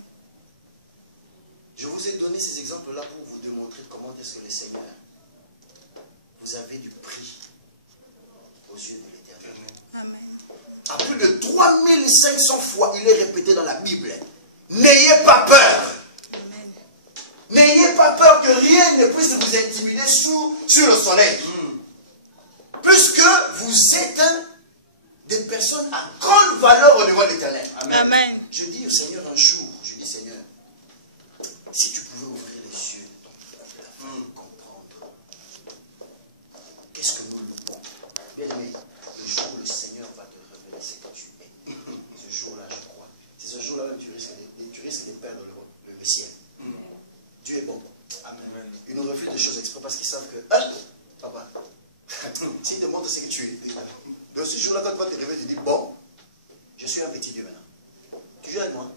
Je vous ai donné ces exemples-là pour vous démontrer comment est-ce que le Seigneur, vous avez du prix aux yeux de l'Éternel. À plus de 3500 fois, il est répété dans la Bible. N'ayez pas peur. N'ayez pas peur que rien ne puisse vous intimider sur le soleil. Puisque vous êtes des personnes à grande valeur au niveau de l'Éternel. Amen. Je dis au Seigneur un jour, je dis Seigneur, si tu pouvais ouvrir les yeux de ton peuple afin de comprendre qu'est-ce que nous loupons. Bien aimé, le jour où le Seigneur va te révéler ce que tu es, ce jour-là, je crois, c'est ce jour-là que tu risques de perdre le ciel. Dieu est bon. Amen. Ils nous refusent des choses exprès parce qu'ils savent que, papa, s'il te montre ce que tu es, donc ce jour-là, quand tu vas te réveiller, tu dis, bon, je suis un petit Dieu maintenant. Tu joues avec moi.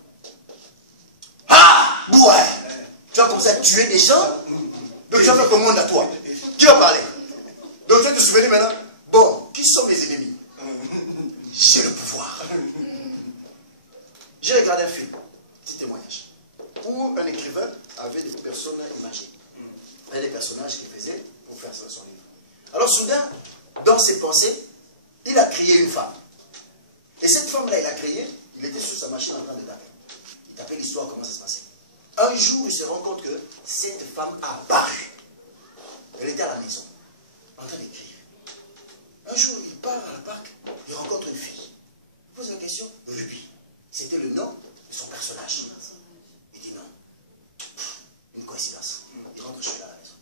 Ah! Ouais! Tu vas commencer à tuer des gens, donc tu vas faire ton monde à toi. Qui va parler? Donc tu vas te souvenir maintenant, bon, qui sont mes ennemis? J'ai le pouvoir. J'ai regardé un film, petit témoignage, où un écrivain avait des personnes imagées. Il y avait des personnages qu'il faisait pour faire son livre. Alors soudain, dans ses pensées, il a créé une femme. Et cette femme-là, il a créé, il était sur sa machine en train de taper. Il tapait l'histoire, comment ça se passait. Un jour, il se rend compte que cette femme a apparu. Elle était à la maison, en train d'écrire. Un jour, il part à la parc, il rencontre une fille. Il pose la question, Ruby. C'était le nom de son personnage. Il dit non. Une coïncidence. Il rentre chez lui à la maison.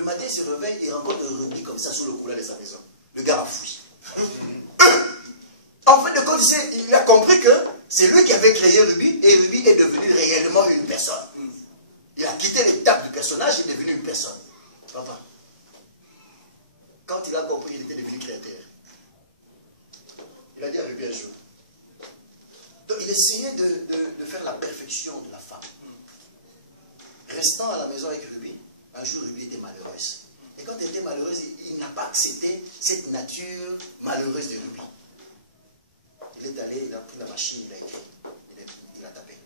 Le matin, il se réveille, il rencontre un rubis comme ça sur le couloir de sa maison. Le gars a fui. En fait, de compte, il a compris que c'est lui qui avait créé Ruby, et Ruby est devenu réellement une personne. Il a quitté l'étape du personnage, il est devenu une personne. Papa, quand il a compris, il était devenu créateur. Il a dit à Ruby un jour. Donc il essayait de faire la perfection de la femme. Restant à la maison avec Ruby, un jour Ruby était malheureuse. Et quand elle était malheureuse, il n'a pas accepté cette nature malheureuse de Ruby. Il est allé, il a pris la machine, il a écrit, il a tapé.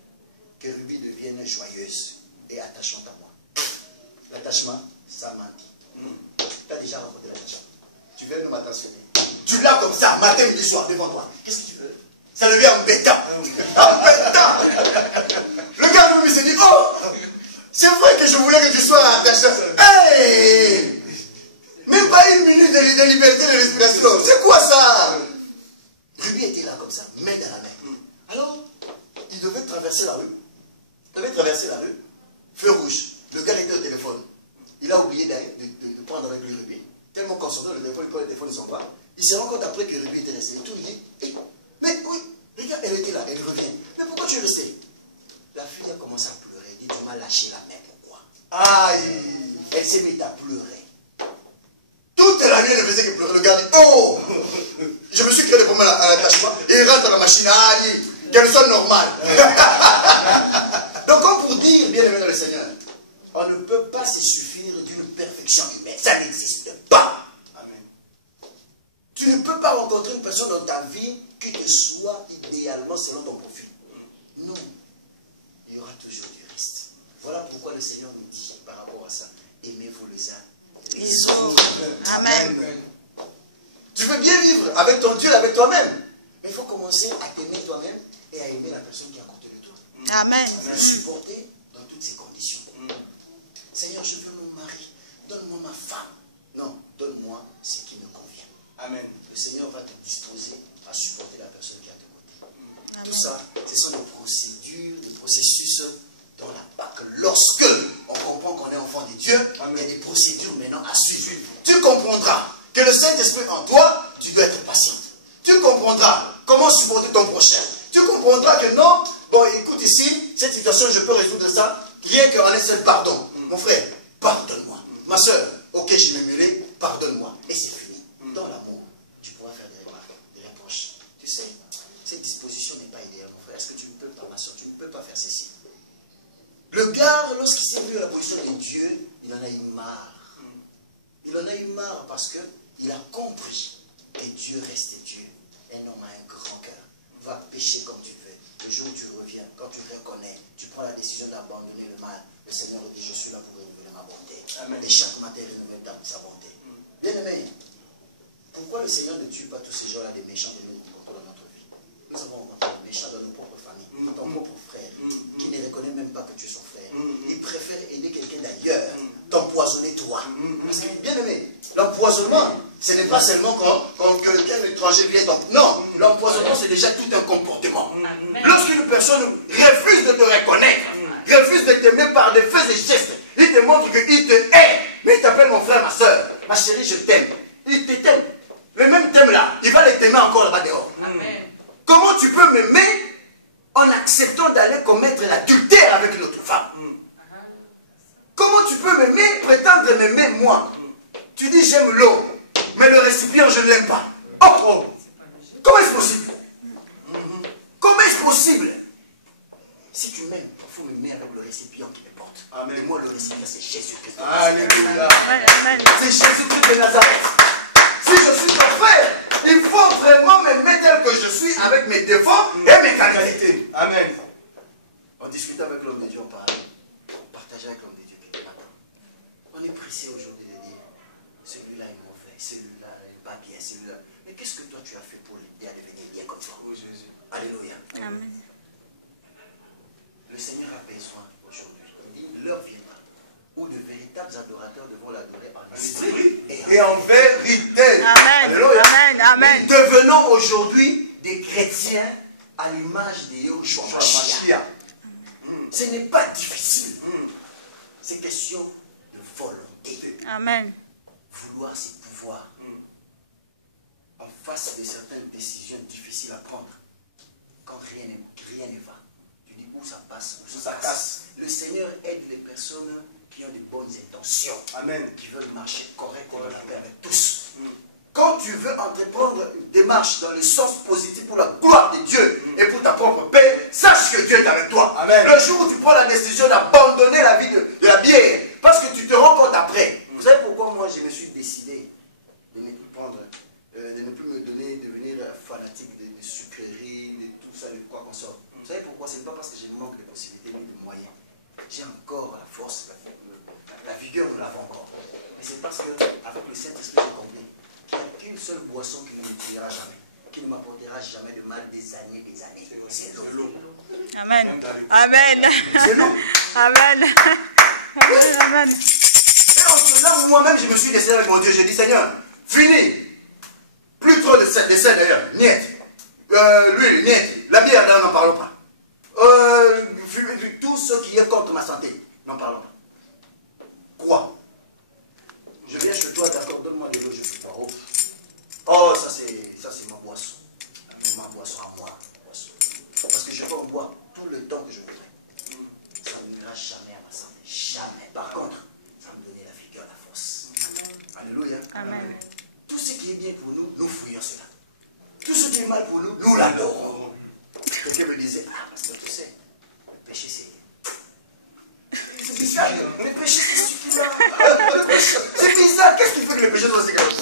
Que Ruby devienne joyeuse et attachante à moi. L'attachement, ça m'a dit. Tu as déjà rencontré l'attachement. Tu veux nous m'attentionner. Tu l'as comme ça, matin, midi, soir, devant toi. Qu'est-ce que tu veux? Ça devient embêtant. Embêtant. Le gars, lui, s'est dit, oh, c'est vrai que je voulais que tu sois attaché. Hey! Même pas une minute de liberté de respiration. C'est quoi ça? Ruby était là comme ça, main dans la main. Alors, il devait traverser la rue. Il devait traverser la rue. Feu rouge. Le gars était au téléphone. Il a oublié de prendre avec lui Ruby. Tellement concentré, le téléphone, quand le téléphone ne sonne pas. Il se rend compte après que Ruby était resté. Tout, il dit, hey, mais oui, regarde, elle était là, elle revient. Mais pourquoi tu es resté? La fille a commencé à pleurer. Elle dit, tu m'as lâché la main, pourquoi? Aïe! Elle s'est mise à pleurer. Toute la nuit, elle ne faisait que pleurer. Le gars dit, oh! Je me suis créé des problèmes à l'attachement. Et il rentre dans la machine. Aïe! Qu'elle soit normale. Donc, comme pour dire, bien aimé dans le Seigneur, on ne peut pas se suffire d'une perfection humaine. Ça n'existe pas. Amen. Tu ne peux pas rencontrer une personne dans ta vie qui te soit idéalement selon ton profil. Non. Il y aura toujours du reste. Voilà pourquoi le Seigneur nous dit par rapport à ça, aimez-vous les uns les autres. Amen. Tu veux bien vivre avec ton Dieu, avec toi-même. Mais il faut commencer à t'aimer toi-même et à aimer la personne qui est à côté de toi. Amen. Le supporter dans toutes ces conditions. Seigneur, je veux mon mari. Donne-moi ma femme. Non, donne-moi ce qui me convient. Amen. Le Seigneur va te disposer à supporter la personne qui est à tes côtés. Amen. Tout ça, ce sont des procédures, des processus dans la Pâque. Lorsque on comprend qu'on est enfant de Dieu, il y a des procédures maintenant à suivre. Tu comprendras que le Saint-Esprit en toi, tu dois être patient. Tu comprendras comment supporter ton prochain. Tu comprendras que non, bon écoute ici, cette situation je peux résoudre ça, rien qu'en un seul pardon. Mon frère, pardonne-moi. Ma soeur, ok je m'ai mêlé, pardonne-moi. Et c'est fini. Dans l'amour, tu pourras faire des remarques, des reproches. Tu sais, cette disposition n'est pas idéale, mon frère. Est-ce que tu ne peux pas, ma soeur, tu ne peux pas faire ceci. Le gars, lorsqu'il s'est mis à la position de Dieu, il en a eu marre. Il en a eu marre parce qu'il a compris que Dieu reste Dieu. Un homme a un grand cœur. Va pécher comme tu veux. Le jour où tu reviens, quand tu reconnais, tu prends la décision d'abandonner le mal. Le Seigneur dit, je suis là pour renouveler ma bonté. Amen. Et chaque matin, il renouvelle sa bonté. Bien aimé, pourquoi le Seigneur ne tue pas tous ces gens-là, des méchants que nous rencontrons dans notre vie? Nous avons rencontré des méchants dans nos propres familles, ton propre frère, qui ne reconnaît même pas que tu es son frère. Il préfère aider quelqu'un d'ailleurs, t'empoisonner toi. Parce que, bien aimé, l'empoisonnement, ce n'est pas seulement quand quelqu'un étranger vient t'empoisonner. Non, l'empoisonnement, c'est déjà tout un comportement. Lorsqu'une personne refuse de te reconnaître, refuse de t'aimer par des faits et gestes, il te montre qu'il te hait, mais il t'appelle mon frère, ma soeur, ma chérie, je t'aime. Il t'aime. Le même thème là, il va les t'aimer encore là-bas dehors. Amen. Comment tu peux m'aimer en acceptant d'aller commettre l'adultère avec une autre femme? Comment tu peux m'aimer, prétendre m'aimer moi? Tu dis j'aime l'eau, mais le récipient je ne l'aime pas. Oh. Comment est-ce possible? Comment est-ce possible? Si tu m'aimes, il faut m'aimer avec le récipient qui me porte. Amen. Et moi le récipient c'est Jésus-Christ. Alléluia. C'est Jésus-Christ de Nazareth. Si je suis ton frère, il faut vraiment m'aimer tel que je suis avec mes défauts et mes qualités. Amen. On discutait avec l'homme de Dieu, on parlait. On partageait avec l'homme de Dieu. On est pressé aujourd'hui de dire, celui-là est mauvais, celui-là n'est pas bien, celui-là. Mais qu'est-ce que toi tu as fait pour l'aider à devenir bien comme toi? Oh Jésus. Alléluia. Amen. Le Seigneur a besoin aujourd'hui. Il dit, l'heure viendra où de véritables adorateurs devront l'adorer en esprit et en vérité. Amen. Alléluia. Amen. Amen. Devenons aujourd'hui des chrétiens à l'image de Yahushua Mashiach. Ce n'est pas difficile. C'est question de volonté. volonté. Amen. Vouloir, c'est pouvoir. En face de certaines décisions difficiles à prendre, quand rien ne va, tu dis où ça passe, où ça casse. Le Seigneur aide les personnes qui ont de bonnes intentions. Amen. Qui veulent marcher correctement avec tous. Quand tu veux entreprendre une démarche dans le sens positif pour la gloire de Dieu et pour ta propre paix, sache que Dieu est avec toi. Amen. Le jour où tu prends la décision d'abandonner la vie de la bière, parce que tu te rends compte après. Vous savez pourquoi moi je me suis décidé de ne plus prendre, de ne plus me donner, devenir fanatique de sucreries, de tout ça, de quoi qu'on sort. Vous savez pourquoi? Ce n'est pas parce que je manque de possibilités ni de moyens. J'ai encore la force, la vigueur, nous l'avons encore. Mais c'est parce qu'avec le Saint-Esprit, j'ai compris qu'il n'y a qu'une seule boisson qui ne me tuera jamais, qui ne m'apportera jamais de mal des années. C'est l'eau. Amen. Amen. C'est l'eau. Amen. Amen. Amen. Et en faisant, moi-même, je me suis décidé avec mon Dieu. J'ai dit, Seigneur, fini. Plus trop de sel d'ailleurs. Niet. L'huile, niet. La bière, là, n'en parlons pas. Tout ce qui est contre ma santé, n'en parlons pas. Quoi? Je viens chez toi, d'accord, donne-moi de l'eau, je suis pas haut. Oh, ça c'est ma boisson. Ma boisson à moi. Parce que je peux en boire tout le temps que je voudrais. Ça ne m'ira jamais à ma santé. Jamais. Par contre, ça me donner la vigueur, la force. Alléluia. Amen. Tout ce qui est bien pour nous, nous fouillons cela. Tout ce qui est mal pour nous, nous l'adorons. Quelqu'un me disait, ah, parce que tu sais, le péché c'est... C'est bizarre, le péché c'est suffisant. C'est bizarre, qu'est-ce qui fait que le péché soit si grave?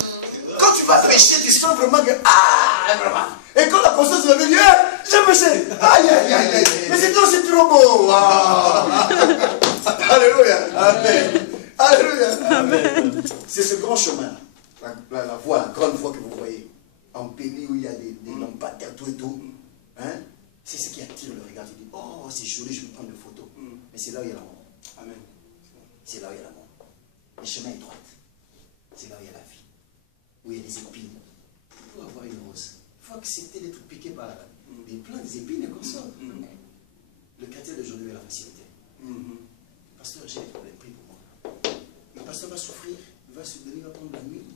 Quand tu vas pécher, tu sens vraiment que... Ah, vraiment. Et quand la conscience va venir, j'ai péché. Aïe, aïe, aïe, aïe. Mais c'est trop beau. Ah. Alléluia. Amen. Alléluia. Amen. C'est ce grand chemin, la voie, la grande voie que vous voyez, en pays où il y a des lampadaires, tout et tout. Hein? C'est ce qui attire le regard. Tu dis, oh, c'est joli, je vais prendre des photos. Mais c'est là où il y a la mort. Amen. C'est là où il y a la mort. Le chemin est droit. C'est là où il y a la vie. Où il y a des épines. Pour avoir une rose, il faut accepter d'être piqué par des plants, des épines et comme ça. Le chrétien d'aujourd'hui a la facilité. Pasteur, j'ai des problèmes, prie pour moi. Le pasteur va souffrir, il va se donner, il va prendre la nuit.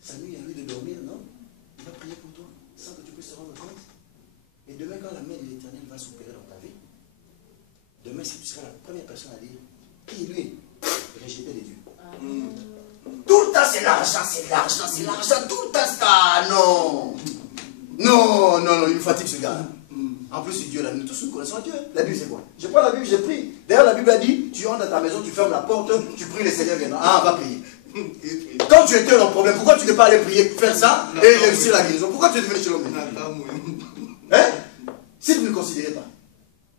Sa nuit, à lui de dormir, non? Il va prier pour toi, sans que tu puisses te rendre compte. Et demain, quand la main de l'Éternel va s'opérer dans ta vie, demain, si tu seras la première personne à dire, qui lui, rejeté de Dieu. Tout le temps, c'est l'argent, c'est l'argent, c'est l'argent, tout le temps, c'est... Ah non. Non, non, non, il me fatigue ce gars. En plus, Dieu, là, nous tous nous connaissons Dieu. La Bible, c'est quoi? Je prends la Bible, je prie. D'ailleurs, la Bible a dit, tu rentres dans ta maison, tu fermes la porte, tu pries, le Seigneur vient. Ah, on va prier. Quand tu étais dans le problème, pourquoi tu n'es pas allé prier, faire ça et réussir la guérison? Pourquoi tu es devenu chez l'homme? Hein? Si tu ne le considérais pas.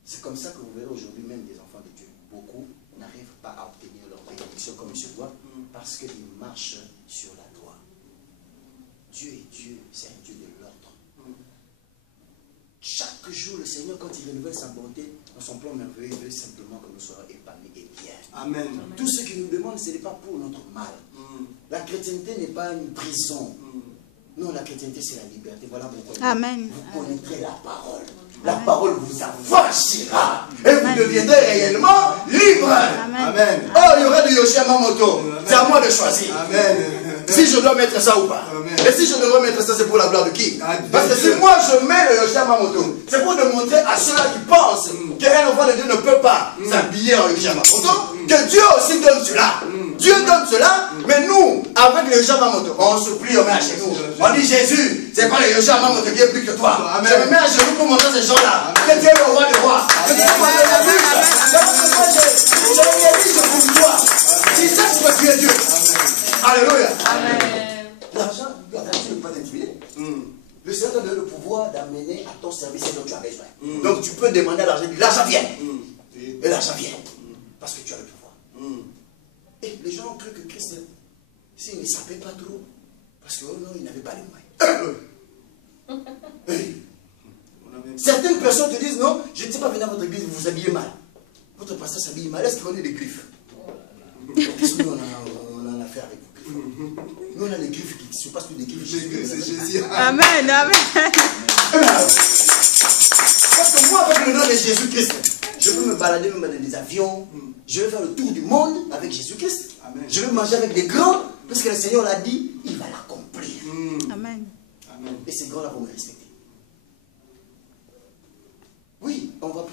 C'est comme ça que vous verrez aujourd'hui même des enfants de Dieu. Beaucoup n'arrivent pas à obtenir leur bénédiction comme il se doit parce qu'ils marchent sur la loi. Dieu est Dieu, c'est un Dieu de l'ordre. Chaque jour, le Seigneur, quand il renouvelle sa bonté, dans son plan merveilleux, il veut simplement que nous soyons épanouis et bien. Amen. Tout ce qu'il nous demande, ce n'est pas pour notre mal. La chrétienté n'est pas une prison. Non, la chrétienté, c'est la liberté. Voilà pourquoi Amen. vous connaîtrez la parole. La parole vous affranchira. Et vous deviendrez réellement libre. Amen. Oh, il y aura de Yoshia Mamoto. C'est à moi de choisir. Amen. Si je dois mettre ça ou pas. Amen. Et si je devrais mettre ça, c'est pour la gloire de qui? Parce que si moi je mets le Yoshia Mamoto, c'est pour démontrer à ceux-là qui pensent qu'un enfant de Dieu ne peut pas s'habiller en Yoshia Mamoto, que Dieu aussi donne cela. Dieu donne cela, mais nous, avec le Yoshia Mamoto, on se plie, on met à genoux. On dit Jésus, c'est pas le Yoshia Mamoto qui est plus que toi. Amen. Je me mets à genoux pour montrer ces gens-là que Dieu est le roi des rois. Que Dieu est le roi de la vie. Je pour toi. Si ça, c'est parce que tu es Dieu. Alléluia. L'argent, tu ne peux pas t'intimider. Le Seigneur te donne le pouvoir d'amener à ton service ce dont tu as besoin. Donc tu peux demander à l'argent, l'argent vient. Et l'argent vient. Parce que tu as le pouvoir. Et les gens ont cru que Christ, s'il ne savait pas trop, parce que oh non, il n'avait pas les moyens. Certaines personnes te disent, non, je ne sais pas venir à votre église, vous vous habillez mal. Votre pasteur s'habille mal, est-ce qu'il connaît des griffes? Qu'est-ce qu'on a en affaire avec vous? Nous, on a les griffes qui se passent plus des griffes. C'est Jésus. Amen. Amen. Parce que moi, avec le nom de Jésus-Christ, Je peux me balader même dans des avions. Je vais faire le tour du monde avec Jésus-Christ. Je vais manger avec des grands, parce que le Seigneur l'a dit, il va l'accomplir. Amen. Et ces grands-là vont me respecter. Oui, on va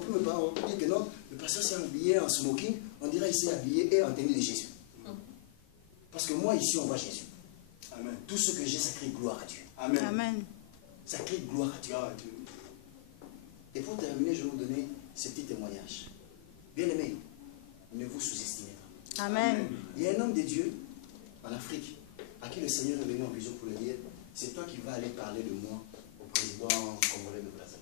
plus me parler, on va plus dire que non, le pasteur s'est habillé en smoking, on dirait qu'il s'est habillé et en tenue de Jésus. Parce que moi, ici, on voit Jésus. Amen. Tout ce que j'ai, ça crie gloire à Dieu. Amen. Amen. Ça crie gloire à Dieu. Et pour terminer, je vais vous donner ce petit témoignage. Bien-aimés, ne vous sous-estimez pas. Amen. Il y a un homme de Dieu en Afrique à qui le Seigneur est venu en vision pour le dire, c'est toi qui vas aller parler de moi au président congolais de Brazzaville.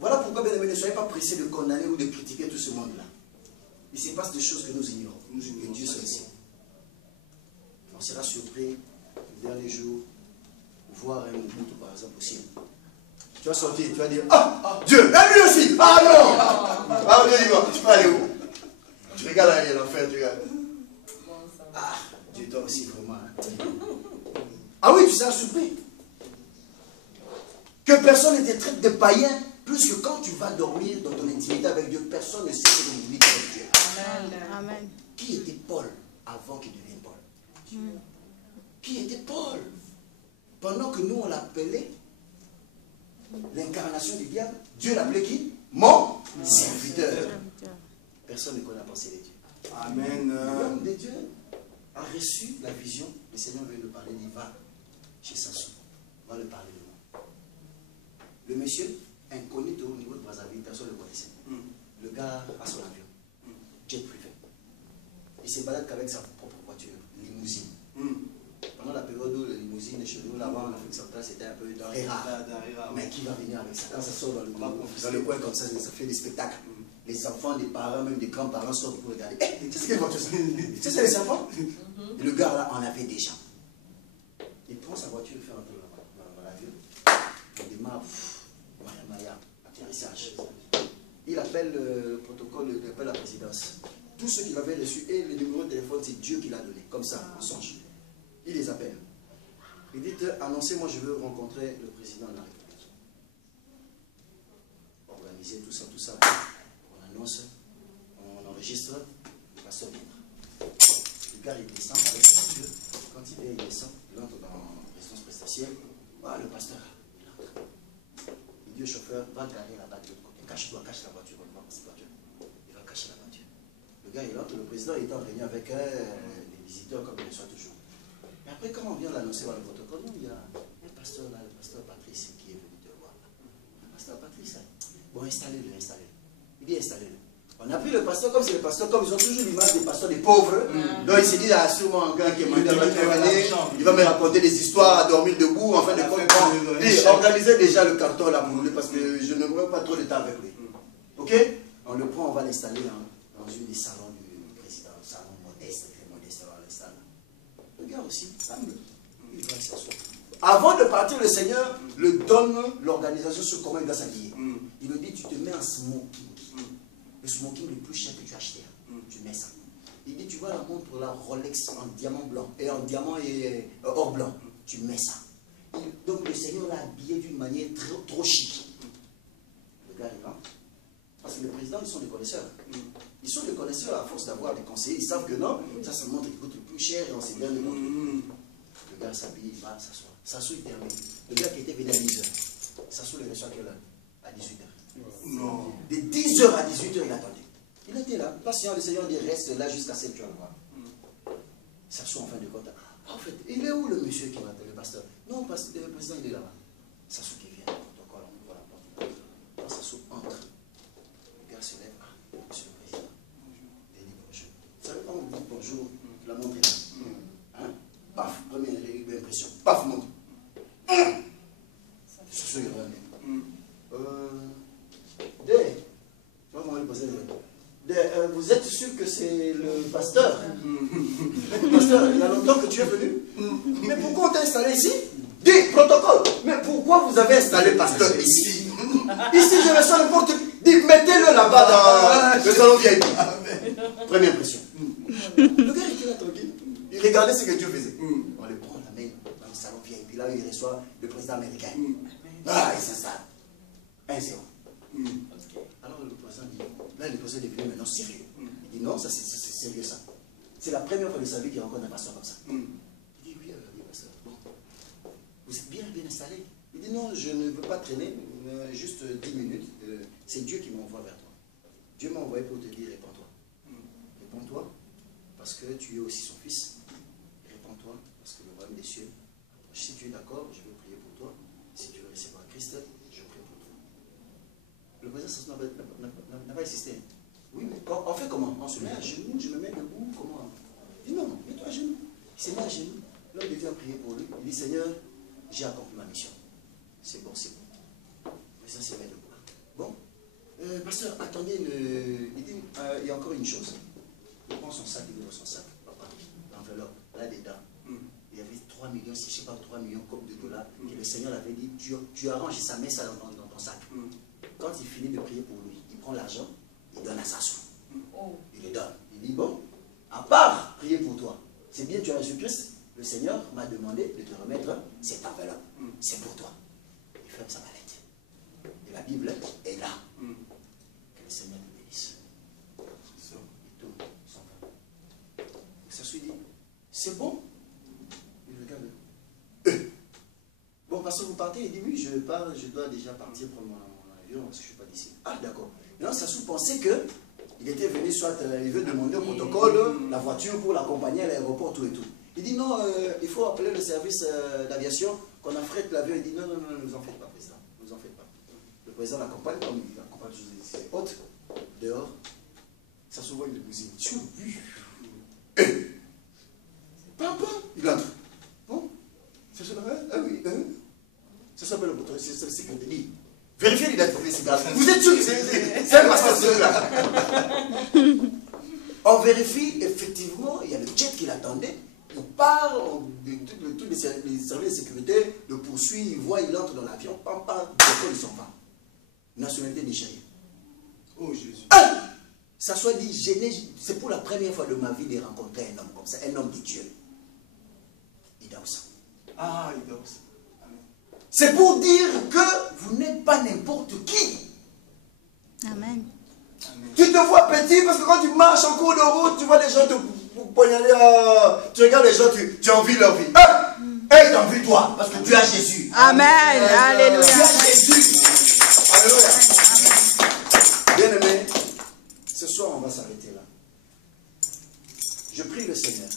Voilà pourquoi, bien aimés, ne soyez pas pressés de condamner ou de critiquer tout ce monde-là. Il se passe des choses que nous ignorons. Et Dieu seul sait. On sera surpris le dernier jour, voir un Mobutu par exemple aussi. Tu vas sortir, tu vas dire, ah, Dieu, et lui aussi, ah non, ah Dieu, dis-moi, tu vas aller où? Tu regardes là, l'enfer, tu regardes. Ah, Dieu, toi aussi, vraiment. Ah oui, tu seras surpris. Que personne ne te traite de païen, plus que quand tu vas dormir dans ton intimité avec Dieu, personne ne sait ce que vous dites avec Dieu. Amen. Qui était Paul avant qu'il devienne Paul? Qui était Paul? Pendant que nous on l'appelait l'incarnation du diable, Dieu l'appelait qui? Mon serviteur. Personne ne connaît la pensée de Dieu. Amen. L'homme de Dieu a reçu la vision. Le Seigneur veut le parler, il va chez Sassou. Va le parler de moi. Le monsieur, inconnu au niveau de Brazzaville, personne ne le connaissait. Le gars a son avion, jet privé. Il se balade qu'avec sa propre voiture, limousine. Pendant la période où les limousines chez nous, là-bas en Afrique centrale, c'était un peu denrée rare. Mais qui va venir avec ça? Quand ça sort dans le coin comme ça fait des spectacles. Les enfants, des parents, même des grands-parents sortent pour regarder. Tu sais quelle voiture c'est? C'est les enfants? Et le gars là en avait déjà. Il prend sa voiture, il fait entrer dans l'avion. Il démarre, Maya, atterrissage. Il appelle le protocole, il appelle la présidence. Tous ceux qu'il avait reçus et le numéro de téléphone, c'est Dieu qui l'a donné. Comme ça, en songe. Il les appelle. Il dit, annoncez-moi, je veux rencontrer le président de la République. Organiser tout ça. On annonce, on enregistre, le pasteur viendra. Le gars, il descend avec sa voiture. Quand il descend, il entre dans la résidence présidentielle. Ah, le pasteur, il entre. Il dit au chauffeur, va garer là-bas de l'autre côté. Cache-toi, cache la voiture. Il va cacher la voiture. Le gars, il entre. Le président est en réunion avec des visiteurs comme il le soit toujours. Et après, quand on vient l'annoncer dans le protocole, il y a un pasteur là, le pasteur Patrice, qui est venu te voir. Le pasteur Patrice, bon, installez-le. Il dit, installez-le. On a pris le pasteur comme c'est le pasteur, comme ils ont toujours l'image des pasteurs des pauvres. Donc il s'est dit, ah, sûrement un gars qui est mandé à il va me raconter des histoires à dormir debout, en fin de compte. Et organisez déjà le carton là pour lui, parce que je ne veux pas trop de temps avec lui. Ok? On le prend, on va l'installer dans une des salons du président, un salon modeste, très modeste, on l'installe. Le gars aussi, il va s'asseoir. Avant de partir, le Seigneur le donne l'organisation sur comment il doit s'habiller. Il lui dit, tu te mets en smoking. Le smoking le plus cher que tu as acheté. Tu mets ça. Il dit, tu vois la montre, la Rolex en diamant blanc, et en diamant et or blanc. Tu mets ça. Donc le Seigneur l'a habillé d'une manière trop chic. Le gars, il va. Parce que les présidents, ils sont des connaisseurs. Ils sont des connaisseurs à force d'avoir des conseillers. Ils savent que non, ça montre qui coûte le plus cher et on sait bien le montre. Le gars s'habille, il va s'asseoir. S'assoit, il termine. Le gars qui était venu à 10h, s'assoit, il reçoit à quelle heure? À 18h. Non. De 10h à 18h, il attendait. Il était là. Patient, le Seigneur dit reste là jusqu'à 7h. Il s'assoit en fin de compte. En fait, il est où le monsieur qui va le pasteur? Non, le président, il est là-bas. S'assoit qui vient. Protocole, on ouvre la porte. Quand s'assoit, entre. Le gars se lève. Ah, monsieur le président. Il dit bonjour. Vous savez quand on dit bonjour, la montre est là. Hein? Paf, première impression. Paf, montre. Je suis revenu. Vous êtes sûr que c'est le pasteur? Pasteur, il y a longtemps que tu es venu. Mais pourquoi on t'a installé ici? Dis, protocole. Mais pourquoi vous avez installé le pasteur ici? Ici, je reçois n'importe qui. Dis, mettez-le là-bas dans le salon VIP. Première impression. Le gars était là tranquille. Il regardait ce que Dieu faisait. On le prend, on l'amène dans le salon VIP. Là, il reçoit le président américain. Ah, il s'installe. 1-0. Alors président dit, là le président est devenu maintenant sérieux. Il dit non, ça c'est sérieux ça. C'est la première fois de sa vie qu'il rencontre un pasteur comme ça. Il dit oui, pasteur, bon, vous êtes bien installé. Il dit non, je ne veux pas traîner, juste 10 minutes. C'est Dieu qui m'envoie vers toi. Dieu m'a envoyé pour te dire, répands-toi. Répands-toi, parce que tu es aussi son fils. Répands-toi, parce que le royaume des cieux, si tu es d'accord, je veux prier pour toi. Si tu veux recevoir Christ, je prie pour toi. Le président n'a pas insisté. Oui, mais on fait comment? On se met à genoux, je me mets debout, comment? Il dit non, mets-toi à genoux. Il s'est mis à genoux. L'homme de Dieu a prié pour lui. Il dit, Seigneur, j'ai accompli ma mission. C'est bon, c'est bon. Le président s'est mis debout. Bon. Pasteur, attendez, il dit, il y a encore une chose. Il prend son sac, il ouvre son sac. Papa, l'enveloppe, là-dedans. Il y avait 3 millions, si je ne sais pas, 3 millions de dollars. Et le Seigneur avait dit, tu arranges ça, mets ça dans ton sac. Quand il finit de prier pour lui, il prend l'argent, il donne à Sassou. Il le donne. Il dit, bon, à part prier pour toi, c'est bien, tu as reçu Christ. Le Seigneur m'a demandé de te remettre cette enveloppe. C'est pour toi. Il ferme sa mallette. Et la Bible est là. Que le Seigneur te bénisse. Il tourne son cas. Sassou dit, c'est bon. Il regarde. Bon, parce que vous partez, il dit, oui, je pars, je dois déjà partir prendre mon avion parce que je ne suis pas d'ici. Ah, d'accord. Maintenant, Sassou pensait que il était venu, soit il veut demander au protocole la voiture pour l'accompagner à l'aéroport, tout et tout. Il dit non, il faut appeler le service d'aviation, qu'on affrète l'avion. Il dit non, ne vous en faites pas, président, ne vous en faites pas. Le président l'accompagne, comme il accompagne ses hôtes, dehors. Sassou voit une limousine. Tu as vu? Papa, il entre. Bon, c'est ça, ah oui, ça s'appelle le bouton, c'est ce qu'on te dit. Vérifiez l'identité de ces gars. Vous êtes sûr que c'est un pasteur là? On vérifie, effectivement, il y a le jet qui l'attendait. Il part, tous les services de sécurité le poursuivent, il voit, il entre dans l'avion, papa, ils sont pas. Nationalité nigérienne. Oh Jésus. Ça soit dit, c'est pour la première fois de ma vie de rencontrer un homme comme ça, un homme de Dieu. Idaoussa. Ah, Idaoussa. C'est pour dire que vous n'êtes pas n'importe qui. Amen. Tu te vois petit parce que quand tu marches en cours de route, tu vois les gens te poignarder. Tu regardes les gens, tu envies leur vie. Et t'envies toi parce que tu as Jésus. Amen. Alléluia. Tu as Jésus. Alléluia. Bien aimé, ce soir on va s'arrêter là. Je prie le Seigneur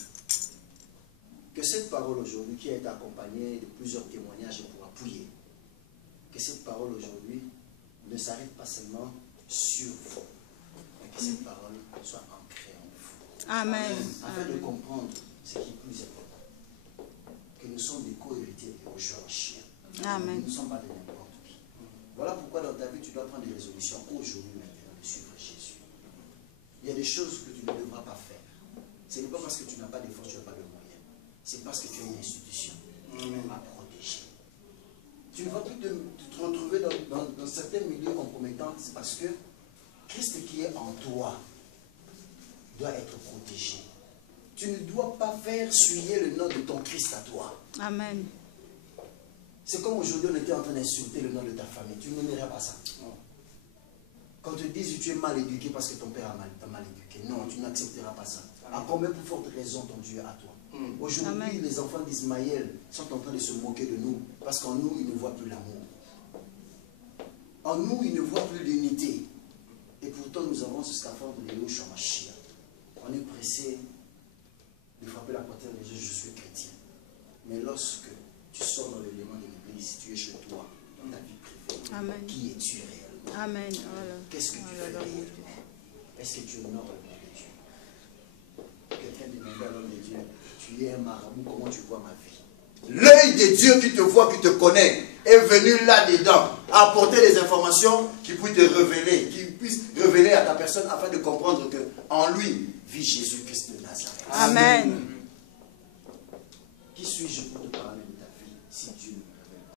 que cette parole aujourd'hui, qui a été accompagnée de plusieurs témoignages pour appuyer, que cette parole aujourd'hui ne s'arrête pas seulement sur vous, mais que cette parole soit ancrée en vous. Amen. Afin de comprendre ce qui est plus important, que nous sommes des co-héritiers de Yeshua. Amen. Nous ne sommes pas de n'importe qui. Voilà pourquoi dans ta vie, tu dois prendre des résolutions aujourd'hui maintenant de suivre Jésus. Il y a des choses que tu ne devras pas faire. Ce n'est pas parce que tu n'as pas de force, tu n'as pas de moyens. C'est parce que tu as une institution à protéger. Tu ne vas plus te retrouver dans certains milieux compromettants. C'est parce que Christ qui est en toi doit être protégé. Tu ne dois pas faire suyer le nom de ton Christ à toi. Amen. C'est comme aujourd'hui on était en train d'insulter le nom de ta famille. Tu n'aimerais pas ça. Quand on te dit que tu es mal éduqué parce que ton père t'a mal éduqué. Non, tu n'accepteras pas ça. À combien plus forte raison ton Dieu à toi? Aujourd'hui, les enfants d'Ismaël sont en train de se moquer de nous parce qu'en nous, ils ne voient plus l'amour. En nous, ils ne voient plus l'unité. Et pourtant, nous avons ce scaphandre de Yeshua Mashiach. On est pressé de frapper la poitrine et de dire je suis chrétien. Mais lorsque tu sors dans l'élément de l'église, tu es chez toi, dans ta vie privée, Amen. qui es-tu réellement? Amen. Qu'est-ce que tu fais réellement? Est-ce que tu honores le nom de Dieu? Quelqu'un demandait à l'homme de Dieu, tu es un marabout, comment tu vois ma vie? L'œil de Dieu qui te voit, qui te connaît, est venu là-dedans, apporter des informations qui puissent te révéler, qui puissent révéler à ta personne afin de comprendre que en lui vit Jésus-Christ de Nazareth. Amen. Qui suis-je pour te parler de ta vie si Dieu ne